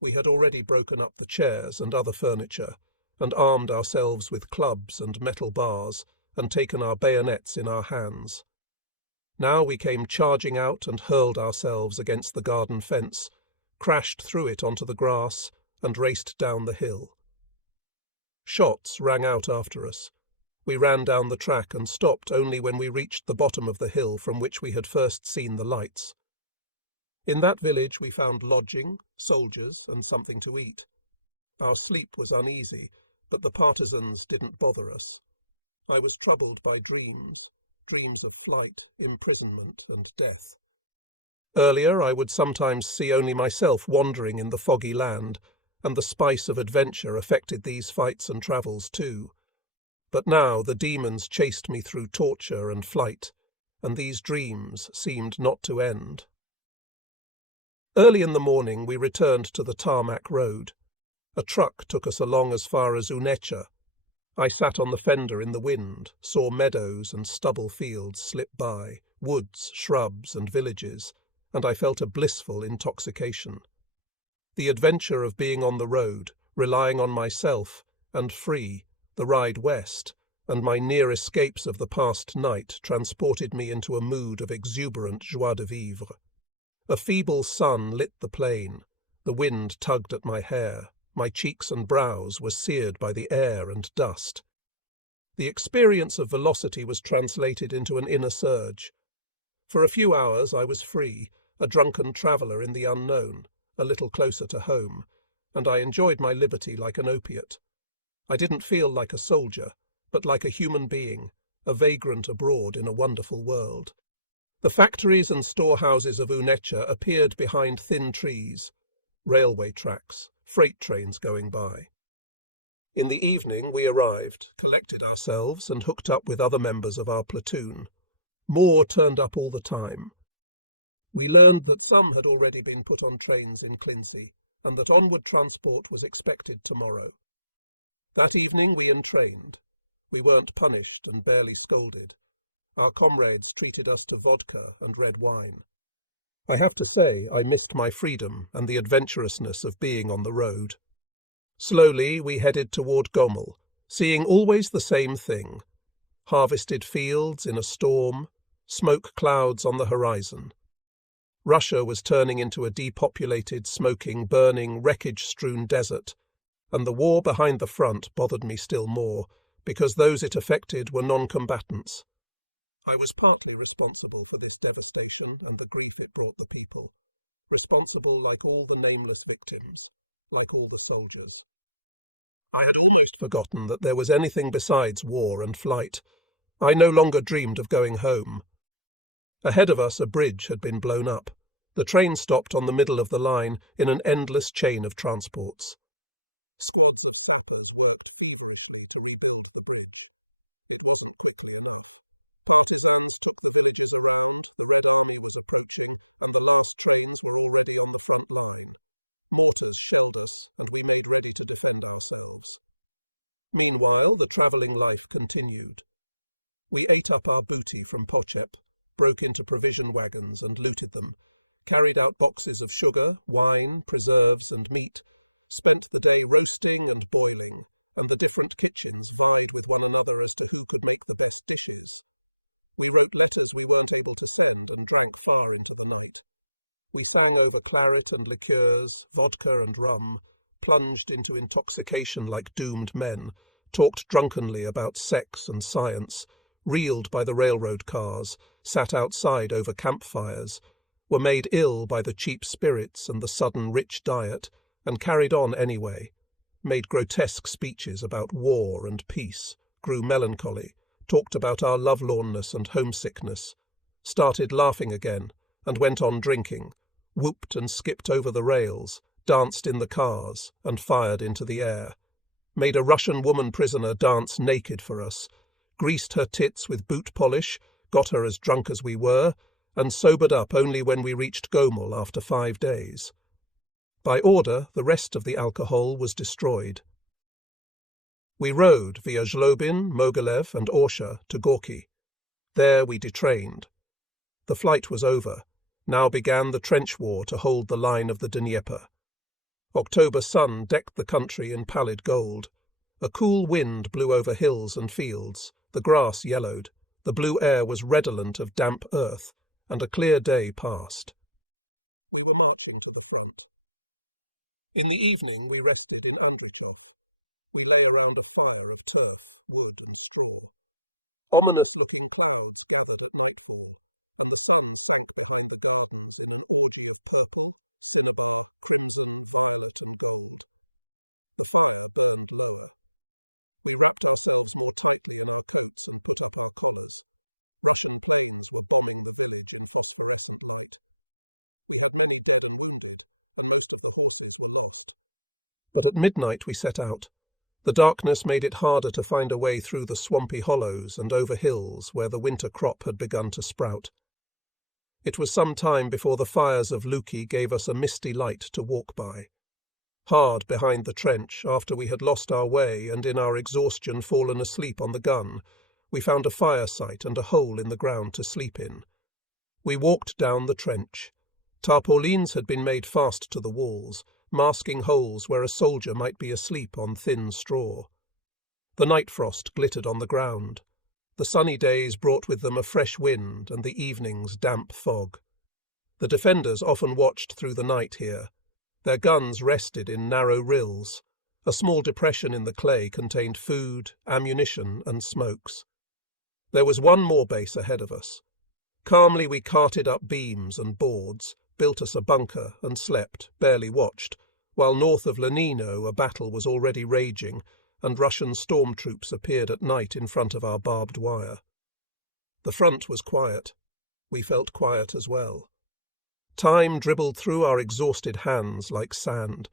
We had already broken up the chairs and other furniture, and armed ourselves with clubs and metal bars, and taken our bayonets in our hands. Now we came charging out and hurled ourselves against the garden fence, crashed through it onto the grass, and raced down the hill. Shots rang out after us. We ran down the track and stopped only when we reached the bottom of the hill from which we had first seen the lights. In that village we found lodging, soldiers, and something to eat. Our sleep was uneasy, but the partisans didn't bother us. I was troubled by dreams of flight, imprisonment, and death. Earlier I would sometimes see only myself wandering in the foggy land, and the spice of adventure affected these fights and travels too. But now the demons chased me through torture and flight, and these dreams seemed not to end. Early in the morning we returned to the tarmac road. A truck took us along as far as Uneccia. I sat on the fender in the wind, saw meadows and stubble fields slip by, woods, shrubs and villages, and I felt a blissful intoxication. The adventure of being on the road, relying on myself, and free, the ride west, and my near escapes of the past night transported me into a mood of exuberant joie de vivre. A feeble sun lit the plain, the wind tugged at my hair, my cheeks and brows were seared by the air and dust. The experience of velocity was translated into an inner surge. For a few hours I was free, a drunken traveller in the unknown, a little closer to home, and I enjoyed my liberty like an opiate. I didn't feel like a soldier, but like a human being, a vagrant abroad in a wonderful world. The factories and storehouses of Uneccia appeared behind thin trees, railway tracks, freight trains going by. In the evening we arrived, collected ourselves and hooked up with other members of our platoon. More turned up all the time. We learned that some had already been put on trains in Clincy, and that onward transport was expected tomorrow. That evening we entrained. We weren't punished and barely scolded. Our comrades treated us to vodka and red wine. I have to say I missed my freedom and the adventurousness of being on the road. Slowly we headed toward Gomel, seeing always the same thing. Harvested fields in a storm, smoke clouds on the horizon. Russia was turning into a depopulated, smoking, burning, wreckage-strewn desert, and the war behind the front bothered me still more, because those it affected were non-combatants. I was partly responsible for this devastation and the grief it brought the people, responsible like all the nameless victims, like all the soldiers. I had almost forgotten that there was anything besides war and flight. I no longer dreamed of going home. Ahead of us a bridge had been blown up. The train stopped on the middle of the line in an endless chain of transports. Squads of sappers worked feverishly to rebuild the bridge. Meanwhile, the travelling life continued. We ate up our booty from Pochep, broke into provision wagons and looted them, carried out boxes of sugar, wine, preserves and meat, spent the day roasting and boiling, and the different kitchens vied with one another as to who could make the best dishes. We wrote letters we weren't able to send and drank far into the night. We sang over claret and liqueurs, vodka and rum, plunged into intoxication like doomed men, talked drunkenly about sex and science, reeled by the railroad cars, sat outside over campfires, were made ill by the cheap spirits and the sudden rich diet, and carried on anyway, made grotesque speeches about war and peace, grew melancholy, talked about our lovelornness and homesickness, started laughing again, and went on drinking, whooped and skipped over the rails, danced in the cars, and fired into the air, made a Russian woman prisoner dance naked for us, greased her tits with boot polish, got her as drunk as we were, and sobered up only when we reached Gomel after 5 days. By order, the rest of the alcohol was destroyed. We rode via Zlobin, Mogilev and Orsha to Gorky. There we detrained. The flight was over. Now began the trench war to hold the line of the Dnieper. October sun decked the country in pallid gold. A cool wind blew over hills and fields. The grass yellowed. The blue air was redolent of damp earth, and a clear day passed. We were marching to the front. In the evening we rested in Andritov. We lay around a fire of turf, wood and straw. Ominous-looking clouds gathered at nightfall, and the sun sank behind the gardens in an orgy of purple, cinnabar, crimson, violet and gold. The fire burned lower. We wrapped our hands more tightly in our coats and put up our collars. Russian planes were bombing the village in phosphorescent light. We had many dead and wounded, and most of the horses were lost. But at midnight we set out. The darkness made it harder to find a way through the swampy hollows and over hills where the winter crop had begun to sprout. It was some time before the fires of Luki gave us a misty light to walk by. Hard behind the trench, after we had lost our way and in our exhaustion fallen asleep on the gun, we found a fire site and a hole in the ground to sleep in. We walked down the trench. Tarpaulins had been made fast to the walls, masking holes where a soldier might be asleep on thin straw. The night frost glittered on the ground. The sunny days brought with them a fresh wind and the evening's damp fog. The defenders often watched through the night here. Their guns rested in narrow rills. A small depression in the clay contained food, ammunition and smokes. There was one more base ahead of us. Calmly we carted up beams and boards, built us a bunker and slept, barely watched, while north of Lenino a battle was already raging and Russian storm troops appeared at night in front of our barbed wire. The front was quiet. We felt quiet as well. Time dribbled through our exhausted hands like sand.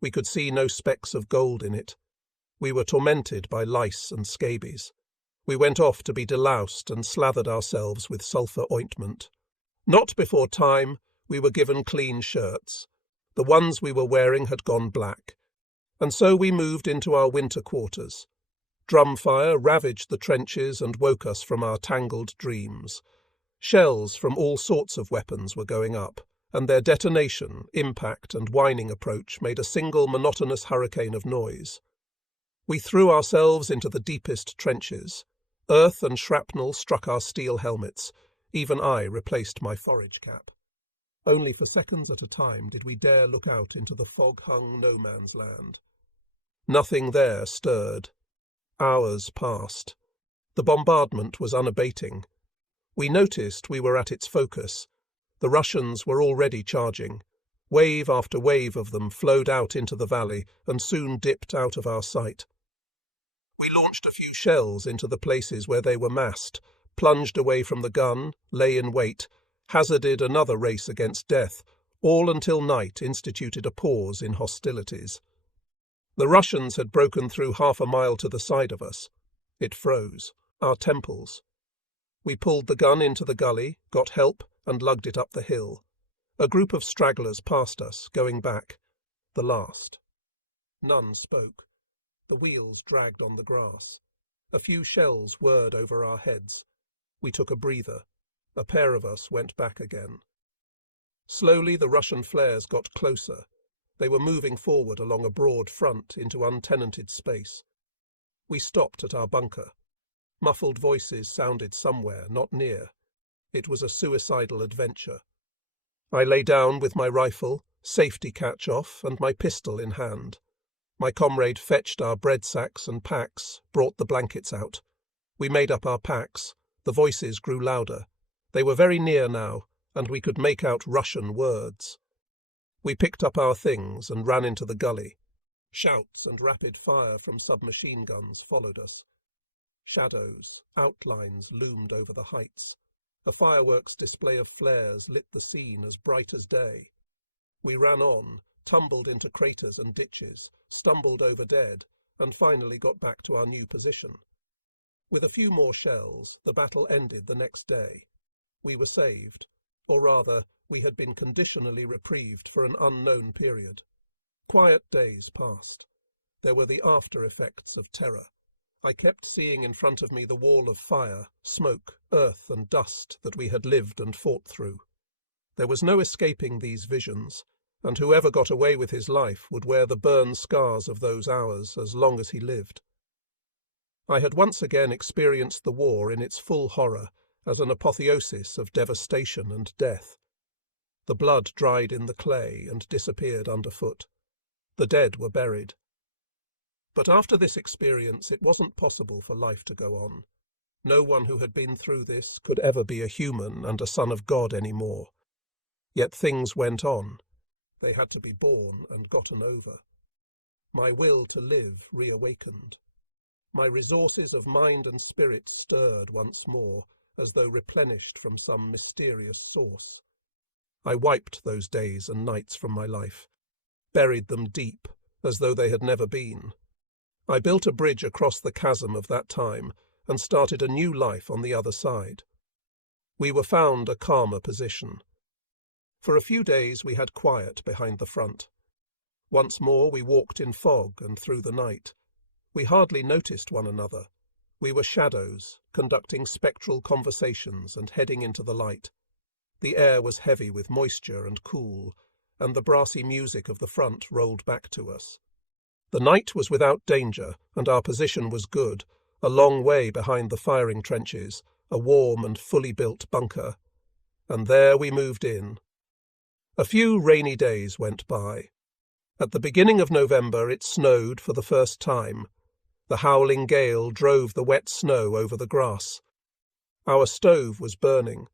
We could see no specks of gold in it. We were tormented by lice and scabies. We went off to be deloused and slathered ourselves with sulphur ointment. Not before time, we were given clean shirts. The ones we were wearing had gone black. And so we moved into our winter quarters. Drum fire ravaged the trenches and woke us from our tangled dreams. Shells from all sorts of weapons were going up, and their detonation, impact and whining approach made a single monotonous hurricane of noise. We threw ourselves into the deepest trenches. Earth and shrapnel struck our steel helmets. Even I replaced my forage cap. Only for seconds at a time did we dare look out into the fog-hung no-man's land. Nothing there stirred. Hours passed. The bombardment was unabating. We noticed we were at its focus. The Russians were already charging. Wave after wave of them flowed out into the valley and soon dipped out of our sight. We launched a few shells into the places where they were massed, plunged away from the gun, lay in wait, hazarded another race against death, all until night instituted a pause in hostilities. The Russians had broken through 1/2 mile to the side of us. It froze. Our temples. We pulled the gun into the gully, got help, and lugged it up the hill. A group of stragglers passed us, going back. The last. None spoke. The wheels dragged on the grass. A few shells whirred over our heads. We took a breather. A pair of us went back again. Slowly the Russian flares got closer. They were moving forward along a broad front into untenanted space. We stopped at our bunker. Muffled voices sounded somewhere, not near. It was a suicidal adventure. I lay down with my rifle, safety catch off, and my pistol in hand. My comrade fetched our bread sacks and packs, brought the blankets out. We made up our packs. The voices grew louder. They were very near now, and we could make out Russian words. We picked up our things and ran into the gully. Shouts and rapid fire from submachine guns followed us. Shadows, outlines loomed over the heights. A fireworks display of flares lit the scene as bright as day. We ran on, tumbled into craters and ditches, stumbled over dead, and finally got back to our new position. With a few more shells, the battle ended the next day. We were saved, or rather, we had been conditionally reprieved for an unknown period. Quiet days passed. There were the after-effects of terror. I kept seeing in front of me the wall of fire, smoke, earth and dust that we had lived and fought through. There was no escaping these visions, and whoever got away with his life would wear the burn scars of those hours as long as he lived. I had once again experienced the war in its full horror as an apotheosis of devastation and death. The blood dried in the clay and disappeared underfoot. The dead were buried. But after this experience, it wasn't possible for life to go on. No one who had been through this could ever be a human and a son of God anymore. Yet things went on. They had to be born and gotten over. My will to live reawakened. My resources of mind and spirit stirred once more, as though replenished from some mysterious source. I wiped those days and nights from my life, buried them deep, as though they had never been. I built a bridge across the chasm of that time and started a new life on the other side. We were found a calmer position. For a few days we had quiet behind the front. Once more we walked in fog and through the night. We hardly noticed one another. We were shadows, conducting spectral conversations and heading into the light. The air was heavy with moisture and cool, and the brassy music of the front rolled back to us. The night was without danger, and our position was good, a long way behind the firing trenches, a warm and fully built bunker. And there we moved in. A few rainy days went by. At the beginning of November it snowed for the first time. The howling gale drove the wet snow over the grass. Our stove was burning.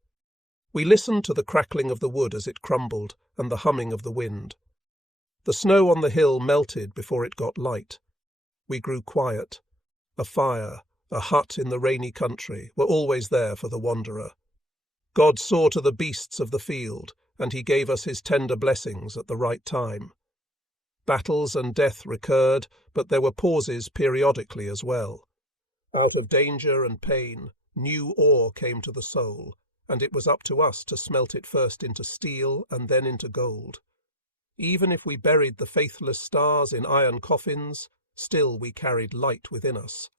We listened to the crackling of the wood as it crumbled and the humming of the wind. The snow on the hill melted before it got light. We grew quiet. A fire, a hut in the rainy country, were always there for the wanderer. God saw to the beasts of the field, and he gave us his tender blessings at the right time. Battles and death recurred, but there were pauses periodically as well. Out of danger and pain, new ore came to the soul, and it was up to us to smelt it first into steel and then into gold. Even if we buried the faithless stars in iron coffins, still we carried light within us.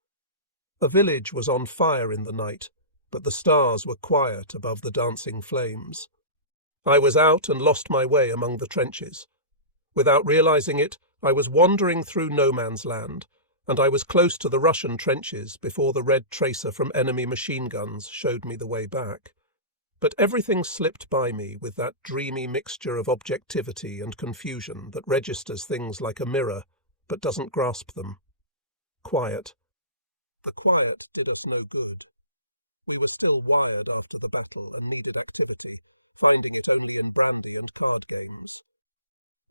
A village was on fire in the night, but the stars were quiet above the dancing flames. I was out and lost my way among the trenches. Without realizing it, I was wandering through no man's land, and I was close to the Russian trenches before the red tracer from enemy machine guns showed me the way back. But everything slipped by me with that dreamy mixture of objectivity and confusion that registers things like a mirror, but doesn't grasp them. Quiet. The quiet did us no good. We were still wired after the battle and needed activity, finding it only in brandy and card games.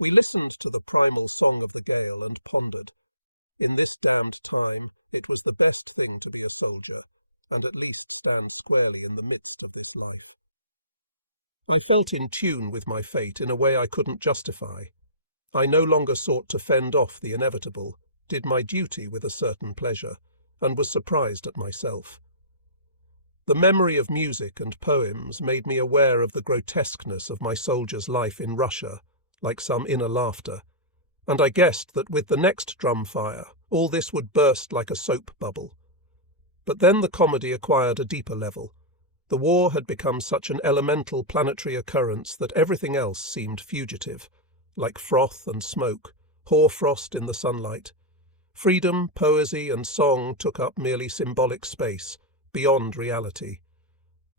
We listened to the primal song of the gale and pondered. In this damned time, it was the best thing to be a soldier, and at least stand squarely in the midst of this life. I felt in tune with my fate in a way I couldn't justify. I no longer sought to fend off the inevitable, did my duty with a certain pleasure, and was surprised at myself. The memory of music and poems made me aware of the grotesqueness of my soldier's life in Russia, like some inner laughter, and I guessed that with the next drum fire, All this would burst like a soap bubble. But then the comedy acquired a deeper level. The war had become such an elemental planetary occurrence that everything else seemed fugitive, like froth and smoke, hoarfrost in the sunlight. Freedom, poesy, and song took up merely symbolic space, beyond reality.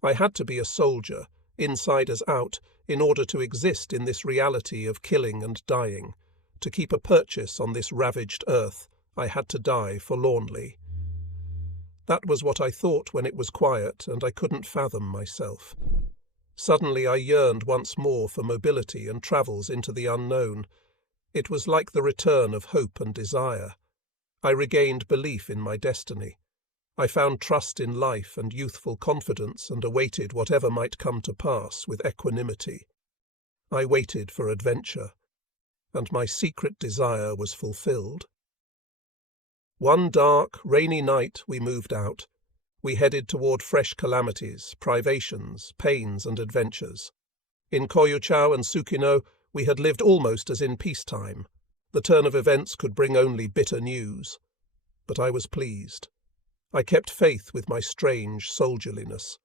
I had to be a soldier, inside as out, in order to exist in this reality of killing and dying. To keep a purchase on this ravaged earth, I had to die forlornly. That was what I thought when it was quiet and I couldn't fathom myself. Suddenly I yearned once more for mobility and travels into the unknown. It was like the return of hope and desire. I regained belief in my destiny. I found trust in life and youthful confidence and awaited whatever might come to pass with equanimity. I waited for adventure, and my secret desire was fulfilled. One dark, rainy night we moved out. We headed toward fresh calamities, privations, pains and adventures. In Koyuchao and Tsukino we had lived almost as in peacetime. The turn of events could bring only bitter news. But I was pleased. I kept faith with my strange soldierliness.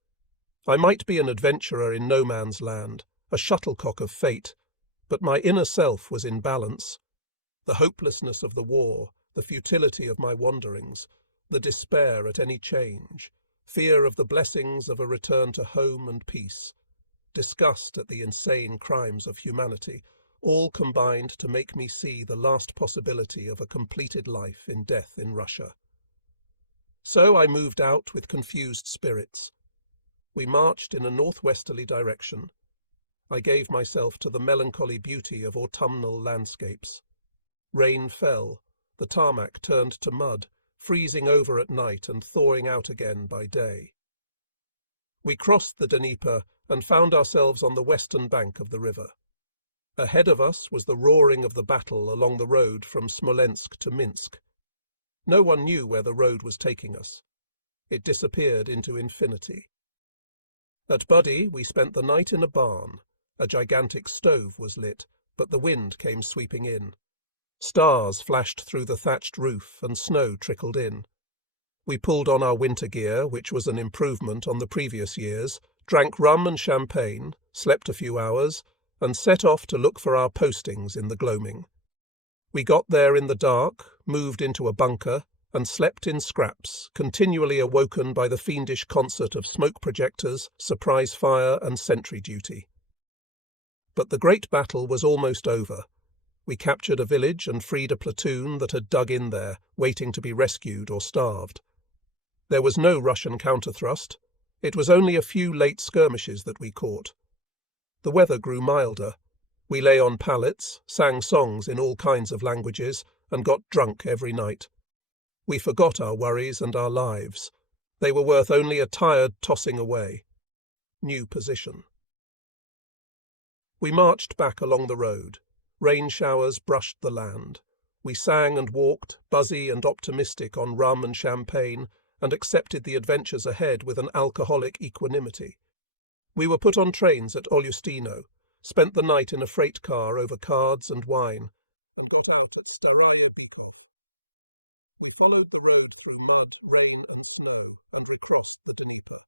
I might be an adventurer in no man's land, a shuttlecock of fate, but my inner self was in balance. The hopelessness of the war, the futility of my wanderings, the despair at any change, fear of the blessings of a return to home and peace, disgust at the insane crimes of humanity, all combined to make me see the last possibility of a completed life in death in Russia. So I moved out with confused spirits. We marched in a northwesterly direction. I gave myself to the melancholy beauty of autumnal landscapes. Rain fell, the tarmac turned to mud, freezing over at night and thawing out again by day. We crossed the Dnieper and found ourselves on the western bank of the river. Ahead of us was the roaring of the battle along the road from Smolensk to Minsk. No one knew where the road was taking us. It disappeared into infinity. At Buddy we spent the night in a barn. A gigantic stove was lit, but the wind came sweeping in. Stars flashed through the thatched roof and snow trickled in. We pulled on our winter gear, which was an improvement on the previous years, drank rum and champagne, slept a few hours, and set off to look for our postings in the gloaming. We got there in the dark, moved into a bunker, and slept in scraps, continually awoken by the fiendish concert of smoke projectors, surprise fire, and sentry duty. But the great battle was almost over. We captured a village and freed a platoon that had dug in there, waiting to be rescued or starved. There was no Russian counterthrust. It was only a few late skirmishes that we caught. The weather grew milder. We lay on pallets, sang songs in all kinds of languages, and got drunk every night. We forgot our worries and our lives. They were worth only a tired tossing away. New position. We marched back along the road. Rain showers brushed the land. We sang and walked, buzzy and optimistic on rum and champagne, and accepted the adventures ahead with an alcoholic equanimity. We were put on trains at Olustino, spent the night in a freight car over cards and wine, and got out at Staraya Bikov. We followed the road through mud, rain and snow, and recrossed the Dnieper.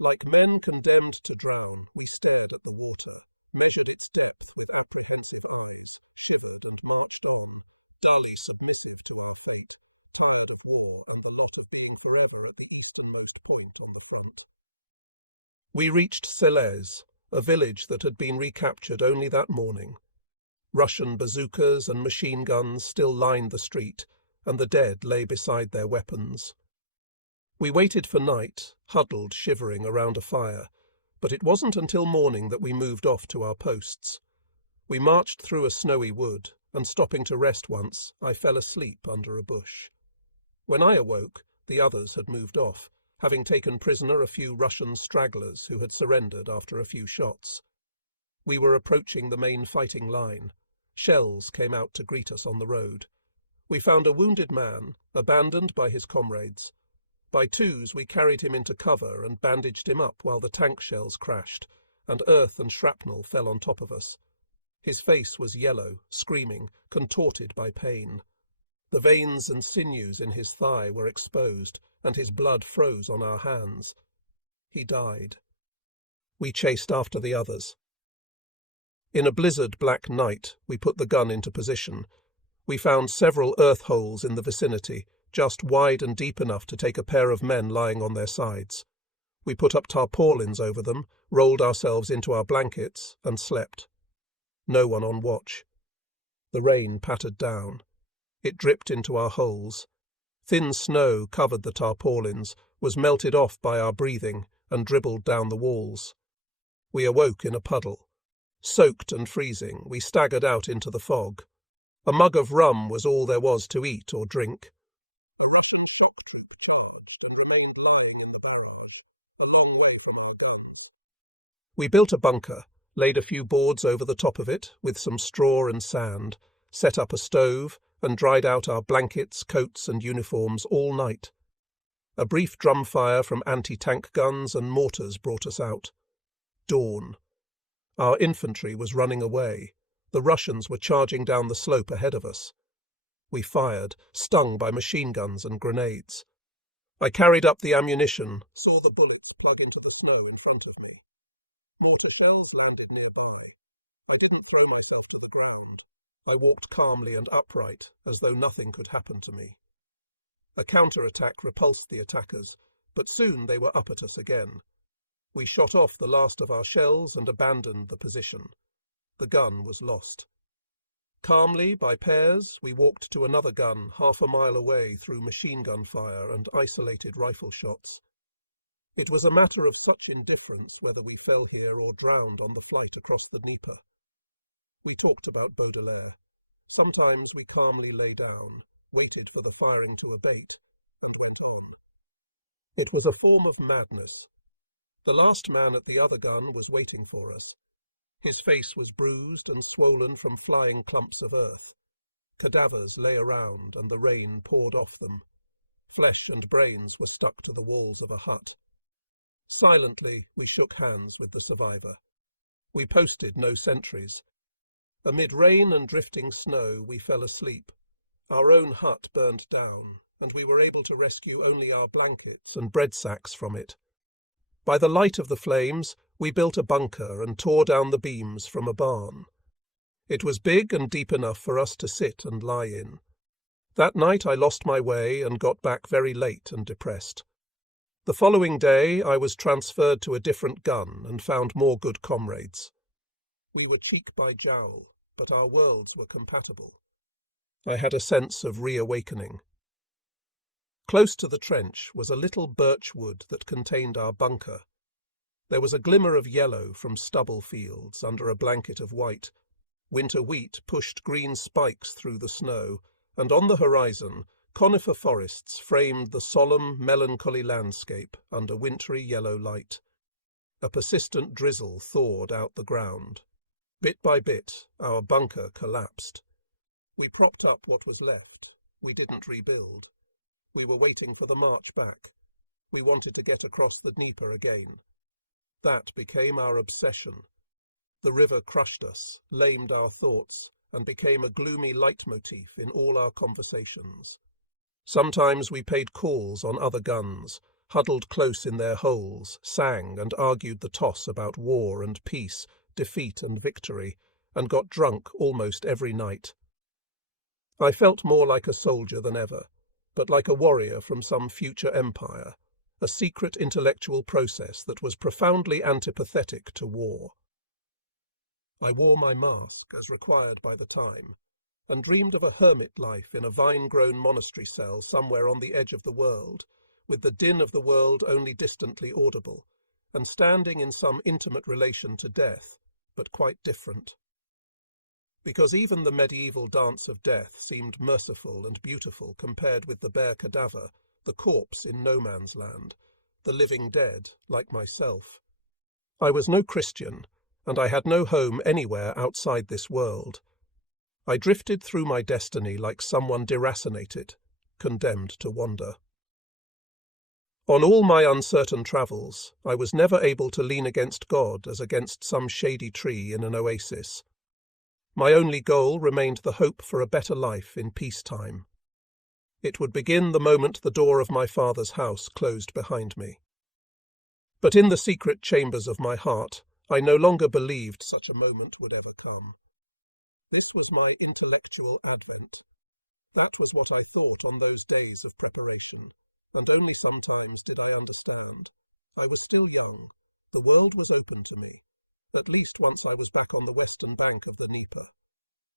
Like men condemned to drown, we stared at the water, measured its depth with apprehensive eyes, shivered and marched on, dully submissive to our fate, tired of war and the lot of being forever at the easternmost point on the front. We reached Selez, a village that had been recaptured only that morning. Russian bazookas and machine guns still lined the street, and the dead lay beside their weapons. We waited for night, huddled shivering around a fire, but it wasn't until morning that we moved off to our posts. We marched through a snowy wood, and stopping to rest once, I fell asleep under a bush. When I awoke, the others had moved off, having taken prisoner a few Russian stragglers who had surrendered after a few shots. We were approaching the main fighting line. Shells came out to greet us on the road. We found a wounded man, abandoned by his comrades. By twos we carried him into cover and bandaged him up while the tank shells crashed, and earth and shrapnel fell on top of us. His face was yellow, screaming, contorted by pain. The veins and sinews in his thigh were exposed, and his blood froze on our hands. He died. We chased after the others. In a blizzard black night, we put the gun into position. We found several earth holes in the vicinity, just wide and deep enough to take a pair of men lying on their sides. We put up tarpaulins over them, rolled ourselves into our blankets, and slept. No one on watch. The rain pattered down. It dripped into our holes. Thin snow covered the tarpaulins, was melted off by our breathing, and dribbled down the walls. We awoke in a puddle. Soaked and freezing, we staggered out into the fog. A mug of rum was all there was to eat or drink. The Russian shock troop charged and remained lying in the barrage, a long way from our guns. We built a bunker, laid a few boards over the top of it with some straw and sand, set up a stove, and dried out our blankets, coats, and uniforms all night. A brief drum fire from anti-tank guns and mortars brought us out. Dawn. Our infantry was running away. The Russians were charging down the slope ahead of us. We fired, stung by machine guns and grenades. I carried up the ammunition, saw the bullets plug into the snow in front of me. Mortar shells landed nearby. I didn't throw myself to the ground. I walked calmly and upright, as though nothing could happen to me. A counter-attack repulsed the attackers, but soon they were up at us again. We shot off the last of our shells and abandoned the position. The gun was lost. Calmly, by pairs, we walked to another gun 1/2 mile away through machine gun fire and isolated rifle shots. It was a matter of such indifference whether we fell here or drowned on the flight across the Dnieper. We talked about Baudelaire. Sometimes we calmly lay down, waited for the firing to abate, and went on. It was a form of madness. The last man at the other gun was waiting for us. His face was bruised and swollen from flying clumps of earth. Cadavers lay around, and the rain poured off them. Flesh and brains were stuck to the walls of a hut. Silently, we shook hands with the survivor. We posted no sentries. Amid rain and drifting snow, we fell asleep. Our own hut burned down, and we were able to rescue only our blankets and bread sacks from it. By the light of the flames, we built a bunker and tore down the beams from a barn. It was big and deep enough for us to sit and lie in. That night I lost my way and got back very late and depressed. The following day I was transferred to a different gun and found more good comrades. We were cheek by jowl, but our worlds were compatible. I had a sense of reawakening. Close to the trench was a little birch wood that contained our bunker. There was a glimmer of yellow from stubble fields under a blanket of white. Winter wheat pushed green spikes through the snow, and on the horizon, conifer forests framed the solemn, melancholy landscape under wintry yellow light. A persistent drizzle thawed out the ground. Bit by bit, our bunker collapsed. We propped up what was left. We didn't rebuild. We were waiting for the march back. We wanted to get across the Dnieper again. That became our obsession. The river crushed us, lamed our thoughts, and became a gloomy leitmotif in all our conversations. Sometimes we paid calls on other guns, huddled close in their holes, sang and argued the toss about war and peace, defeat and victory, and got drunk almost every night. I felt more like a soldier than ever, but like a warrior from some future empire, a secret intellectual process that was profoundly antipathetic to war. I wore my mask, as required by the time, and dreamed of a hermit life in a vine-grown monastery cell somewhere on the edge of the world, with the din of the world only distantly audible, and standing in some intimate relation to death, but quite different. Because even the medieval dance of death seemed merciful and beautiful compared with the bare cadaver, the corpse in no man's land, the living dead, like myself. I was no Christian, and I had no home anywhere outside this world. I drifted through my destiny like someone deracinated, condemned to wander. On all my uncertain travels, I was never able to lean against God as against some shady tree in an oasis. My only goal remained the hope for a better life in peacetime. It would begin the moment the door of my father's house closed behind me. But in the secret chambers of my heart, I no longer believed such a moment would ever come. This was my intellectual advent. That was what I thought on those days of preparation, and only sometimes did I understand. I was still young. The world was open to me, at least once I was back on the western bank of the Dnieper.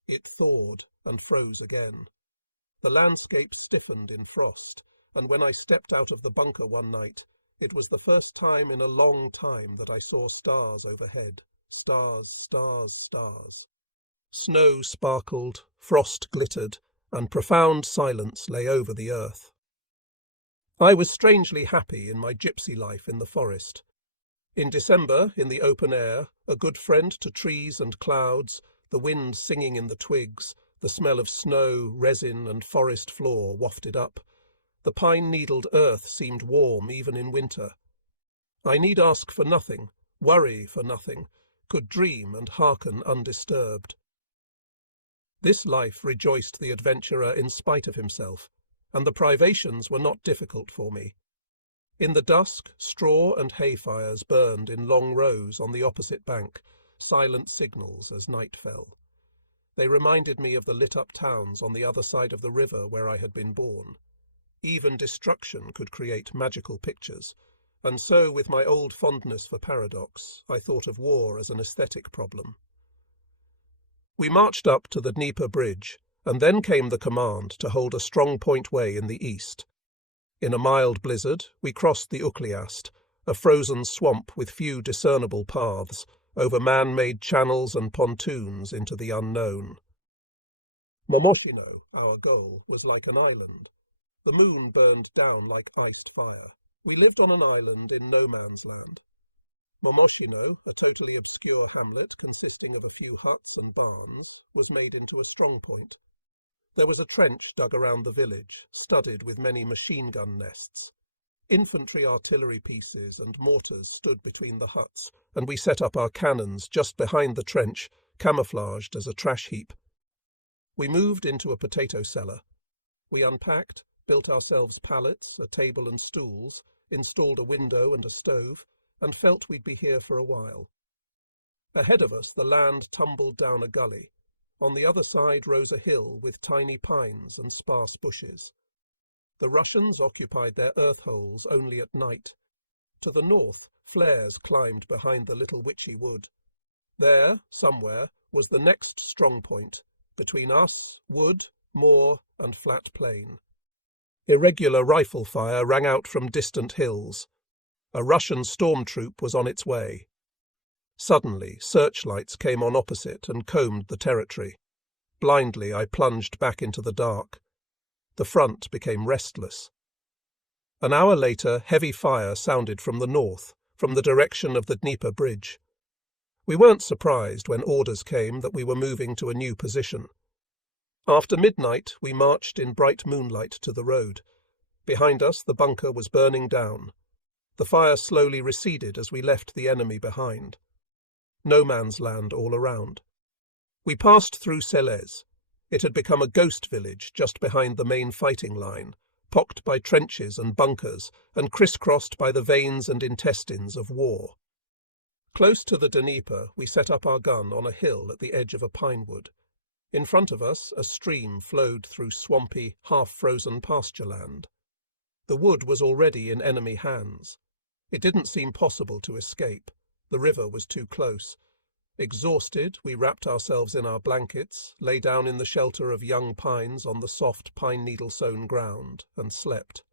It thawed and froze again. The landscape stiffened in frost, and when I stepped out of the bunker one night, it was the first time in a long time that I saw stars overhead. Stars, stars, stars. Snow sparkled, frost glittered, and profound silence lay over the earth. I was strangely happy in my gypsy life in the forest. In December, in the open air, a good friend to trees and clouds, the wind singing in the twigs, the smell of snow, resin, and forest floor wafted up. The pine-needled earth seemed warm even in winter. I need ask for nothing, worry for nothing, could dream and hearken undisturbed. This life rejoiced the adventurer in spite of himself, and the privations were not difficult for me. In the dusk, straw and hay fires burned in long rows on the opposite bank, silent signals as night fell. They reminded me of the lit-up towns on the other side of the river where I had been born. Even destruction could create magical pictures, and so, with my old fondness for paradox, I thought of war as an aesthetic problem. We marched up to the Dnieper Bridge, and then came the command to hold a strong point way in the east. In a mild blizzard, we crossed the Ukliast, a frozen swamp with few discernible paths, over man-made channels and pontoons into the unknown. Momoshino, our goal, was like an island. The moon burned down like iced fire. We lived on an island in no man's land. Momoshino, a totally obscure hamlet consisting of a few huts and barns, was made into a strongpoint. There was a trench dug around the village, studded with many machine-gun nests. Infantry artillery pieces and mortars stood between the huts, and we set up our cannons just behind the trench, camouflaged as a trash heap. We moved into a potato cellar. We unpacked, built ourselves pallets, a table and stools, installed a window and a stove, and felt we'd be here for a while. Ahead of us the land tumbled down a gully. On the other side rose a hill with tiny pines and sparse bushes. The Russians occupied their earth holes only at night. To the north, flares climbed behind the little witchy wood. There, somewhere, was the next strong point, between us, wood, moor, and flat plain. Irregular rifle fire rang out from distant hills. A Russian storm troop was on its way. Suddenly, searchlights came on opposite and combed the territory. Blindly, I plunged back into the dark. The front became restless. An hour later, heavy fire sounded from the north, from the direction of the Dnieper Bridge. We weren't surprised when orders came that we were moving to a new position. After midnight, we marched in bright moonlight to the road. Behind us, the bunker was burning down. The fire slowly receded as we left the enemy behind. No man's land all around. We passed through Selez. It had become a ghost village just behind the main fighting line, pocked by trenches and bunkers, and crisscrossed by the veins and intestines of war. Close to the Dnieper, we set up our gun on a hill at the edge of a pine wood. In front of us, a stream flowed through swampy, half-frozen pasture land. The wood was already in enemy hands. It didn't seem possible to escape. The river was too close. Exhausted, we wrapped ourselves in our blankets, lay down in the shelter of young pines on the soft pine-needle-sown ground, and slept.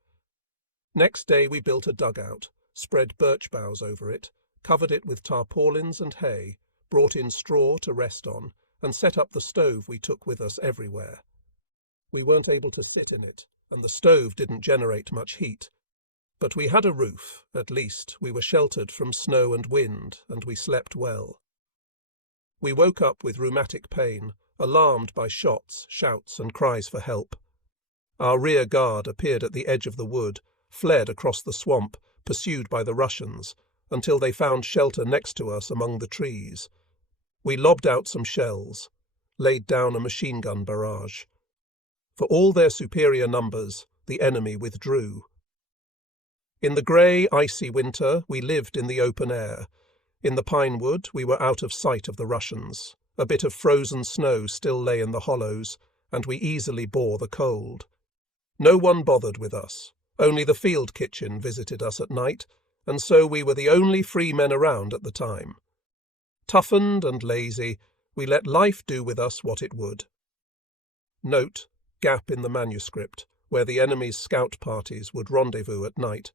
Next day we built a dugout, spread birch boughs over it, covered it with tarpaulins and hay, brought in straw to rest on, and set up the stove we took with us everywhere. We weren't able to sit in it, and the stove didn't generate much heat. But we had a roof, at least we were sheltered from snow and wind, and we slept well. We woke up with rheumatic pain, alarmed by shots, shouts, and cries for help. Our rear guard appeared at the edge of the wood, fled across the swamp, pursued by the Russians, until they found shelter next to us among the trees. We lobbed out some shells, laid down a machine-gun barrage. For all their superior numbers, the enemy withdrew. In the grey, icy winter, we lived in the open air. In the pine wood, we were out of sight of the Russians. A bit of frozen snow still lay in the hollows, and we easily bore the cold. No one bothered with us. Only the field kitchen visited us at night, and so we were the only free men around at the time. Toughened and lazy, we let life do with us what it would. Note: gap in the manuscript, where the enemy's scout parties would rendezvous at night.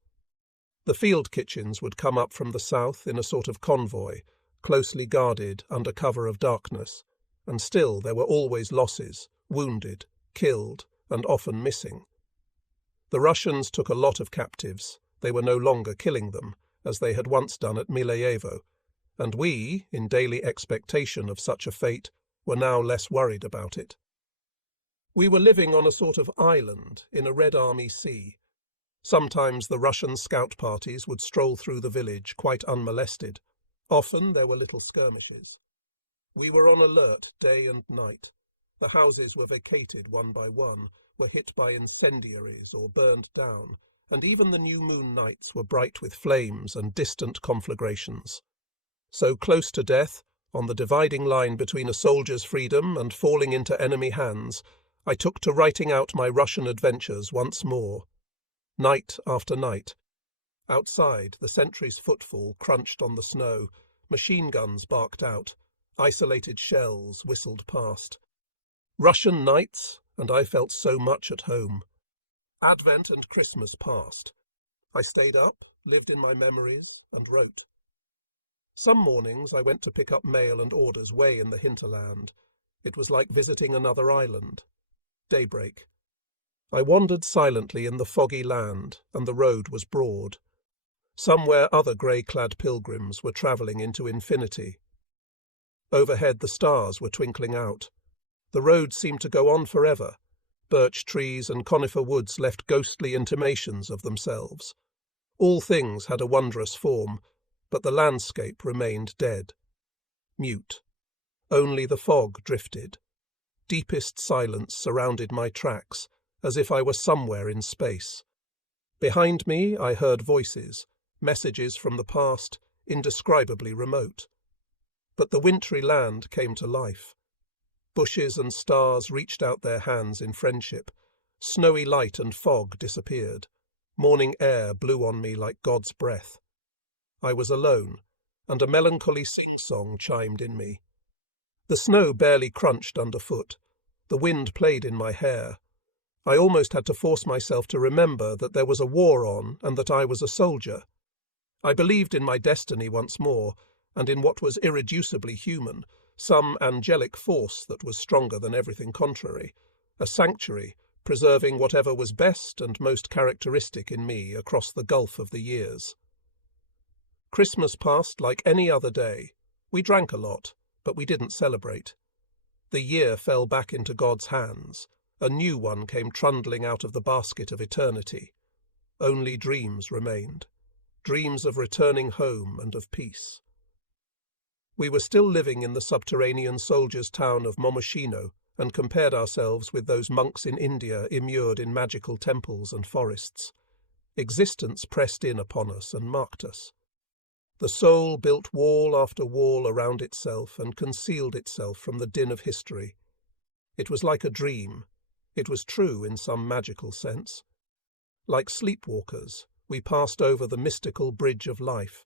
The field kitchens would come up from the south in a sort of convoy, closely guarded under cover of darkness, and still there were always losses, wounded, killed, and often missing. The Russians took a lot of captives. They were no longer killing them, as they had once done at Mileyevo, and we, in daily expectation of such a fate, were now less worried about it. We were living on a sort of island in a Red Army sea. Sometimes the Russian scout parties would stroll through the village quite unmolested. Often there were little skirmishes. We were on alert day and night. The houses were vacated one by one, were hit by incendiaries or burned down, and even the new moon nights were bright with flames and distant conflagrations. So close to death, on the dividing line between a soldier's freedom and falling into enemy hands, I took to writing out my Russian adventures once more. Night after night. Outside, the sentry's footfall crunched on the snow, machine guns barked out, isolated shells whistled past. Russian nights, and I felt so much at home. Advent and Christmas passed. I stayed up, lived in my memories, and wrote. Some mornings I went to pick up mail and orders way in the hinterland. It was like visiting another island. Daybreak. I wandered silently in the foggy land, and the road was broad. Somewhere other grey-clad pilgrims were travelling into infinity. Overhead the stars were twinkling out. The road seemed to go on forever. Birch trees and conifer woods left ghostly intimations of themselves. All things had a wondrous form, but the landscape remained dead. Mute. Only the fog drifted. Deepest silence surrounded my tracks, as if I were somewhere in space. Behind me I heard voices, messages from the past, indescribably remote. But the wintry land came to life. Bushes and stars reached out their hands in friendship. Snowy light and fog disappeared. Morning air blew on me like God's breath. I was alone, and a melancholy sing-song chimed in me. The snow barely crunched underfoot. The wind played in my hair. I almost had to force myself to remember that there was a war on and that I was a soldier. I believed in my destiny once more, and in what was irreducibly human, some angelic force that was stronger than everything contrary, a sanctuary preserving whatever was best and most characteristic in me across the gulf of the years. Christmas passed like any other day. We drank a lot, but we didn't celebrate. The year fell back into God's hands. A new one came trundling out of the basket of eternity. Only dreams remained, dreams of returning home and of peace. We were still living in the subterranean soldiers' town of Momoshino, and compared ourselves with those monks in India immured in magical temples and forests. Existence pressed in upon us and marked us. The soul built wall after wall around itself and concealed itself from the din of history. It was like a dream. It was true in some magical sense. Like sleepwalkers, we passed over the mystical bridge of life.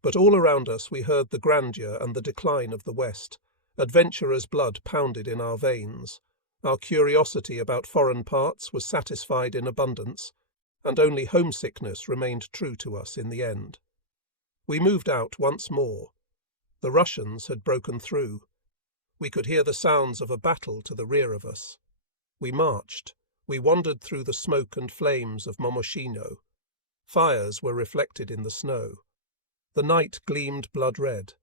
But all around us we heard the grandeur and the decline of the West. Adventurers' blood pounded in our veins. Our curiosity about foreign parts was satisfied in abundance, and only homesickness remained true to us in the end. We moved out once more. The Russians had broken through. We could hear the sounds of a battle to the rear of us. We marched. We wandered through the smoke and flames of Momoshino. Fires were reflected in the snow. The night gleamed blood-red.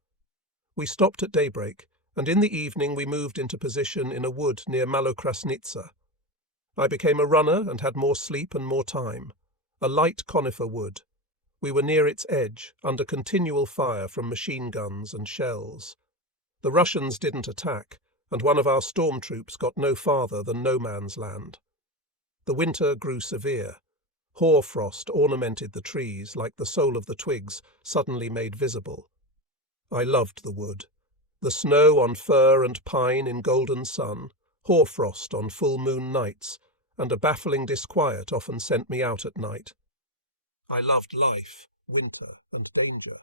We stopped at daybreak, and in the evening we moved into position in a wood near Malokrasnitsa. I became a runner and had more sleep and more time. A light conifer wood. We were near its edge, under continual fire from machine guns and shells. The Russians didn't attack, and one of our storm troops got no farther than no man's land. The winter grew severe. Hoarfrost ornamented the trees like the soul of the twigs suddenly made visible. I loved the wood. The snow on fir and pine in golden sun, hoarfrost on full moon nights, and a baffling disquiet often sent me out at night. I loved life, winter, and danger.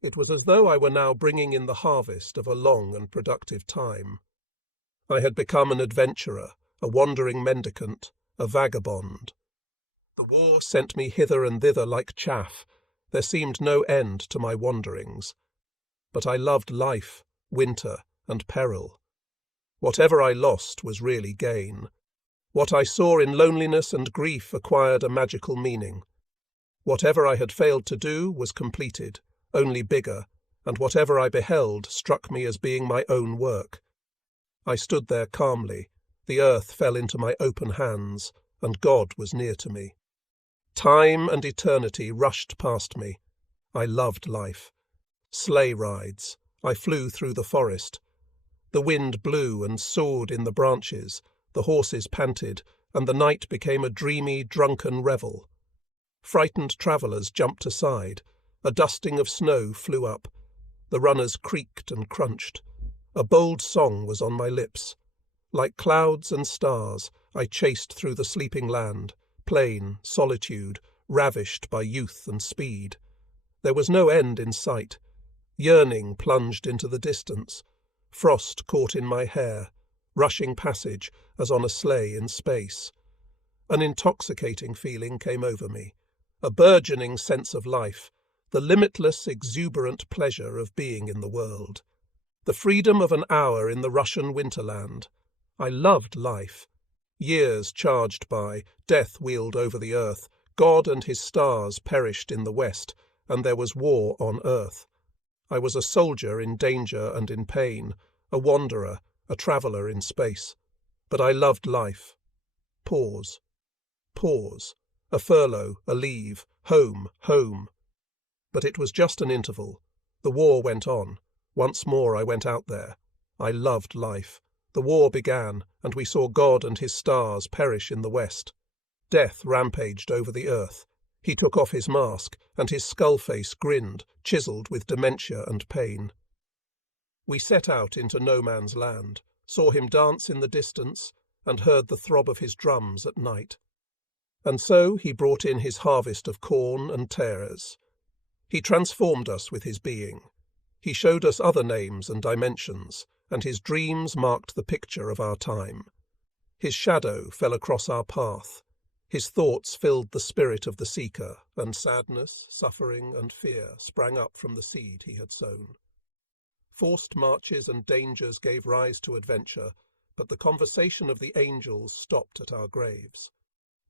It was as though I were now bringing in the harvest of a long and productive time. I had become an adventurer, a wandering mendicant, a vagabond. The war sent me hither and thither like chaff. There seemed no end to my wanderings. But I loved life, winter, and peril. Whatever I lost was really gain. What I saw in loneliness and grief acquired a magical meaning. Whatever I had failed to do was completed, only bigger, and whatever I beheld struck me as being my own work. I stood there calmly. The earth fell into my open hands, and God was near to me. Time and eternity rushed past me. I loved life. Sleigh rides. I flew through the forest. The wind blew and soared in the branches, the horses panted, and the night became a dreamy, drunken revel. Frightened travellers jumped aside. A dusting of snow flew up. The runners creaked and crunched. A bold song was on my lips. Like clouds and stars, I chased through the sleeping land, plain, solitude, ravished by youth and speed. There was no end in sight. Yearning plunged into the distance. Frost caught in my hair, rushing passage as on a sleigh in space. An intoxicating feeling came over me, a burgeoning sense of life, the limitless, exuberant pleasure of being in the world. The freedom of an hour in the Russian winterland. I loved life. Years charged by, death wheeled over the earth, God and his stars perished in the west, and there was war on earth. I was a soldier in danger and in pain, a wanderer, a traveller in space. But I loved life. Pause. Pause. A furlough, a leave, home, home. But it was just an interval. The war went on. Once more I went out there. I loved life. The war began, and we saw God and his stars perish in the west. Death rampaged over the earth. He took off his mask, and his skull face grinned, chiselled with dementia and pain. We set out into no man's land, saw him dance in the distance, and heard the throb of his drums at night. And so he brought in his harvest of corn and tares. He transformed us with his being. He showed us other names and dimensions, and his dreams marked the picture of our time. His shadow fell across our path. His thoughts filled the spirit of the seeker, and sadness, suffering, and fear sprang up from the seed he had sown. Forced marches and dangers gave rise to adventure, but the conversation of the angels stopped at our graves.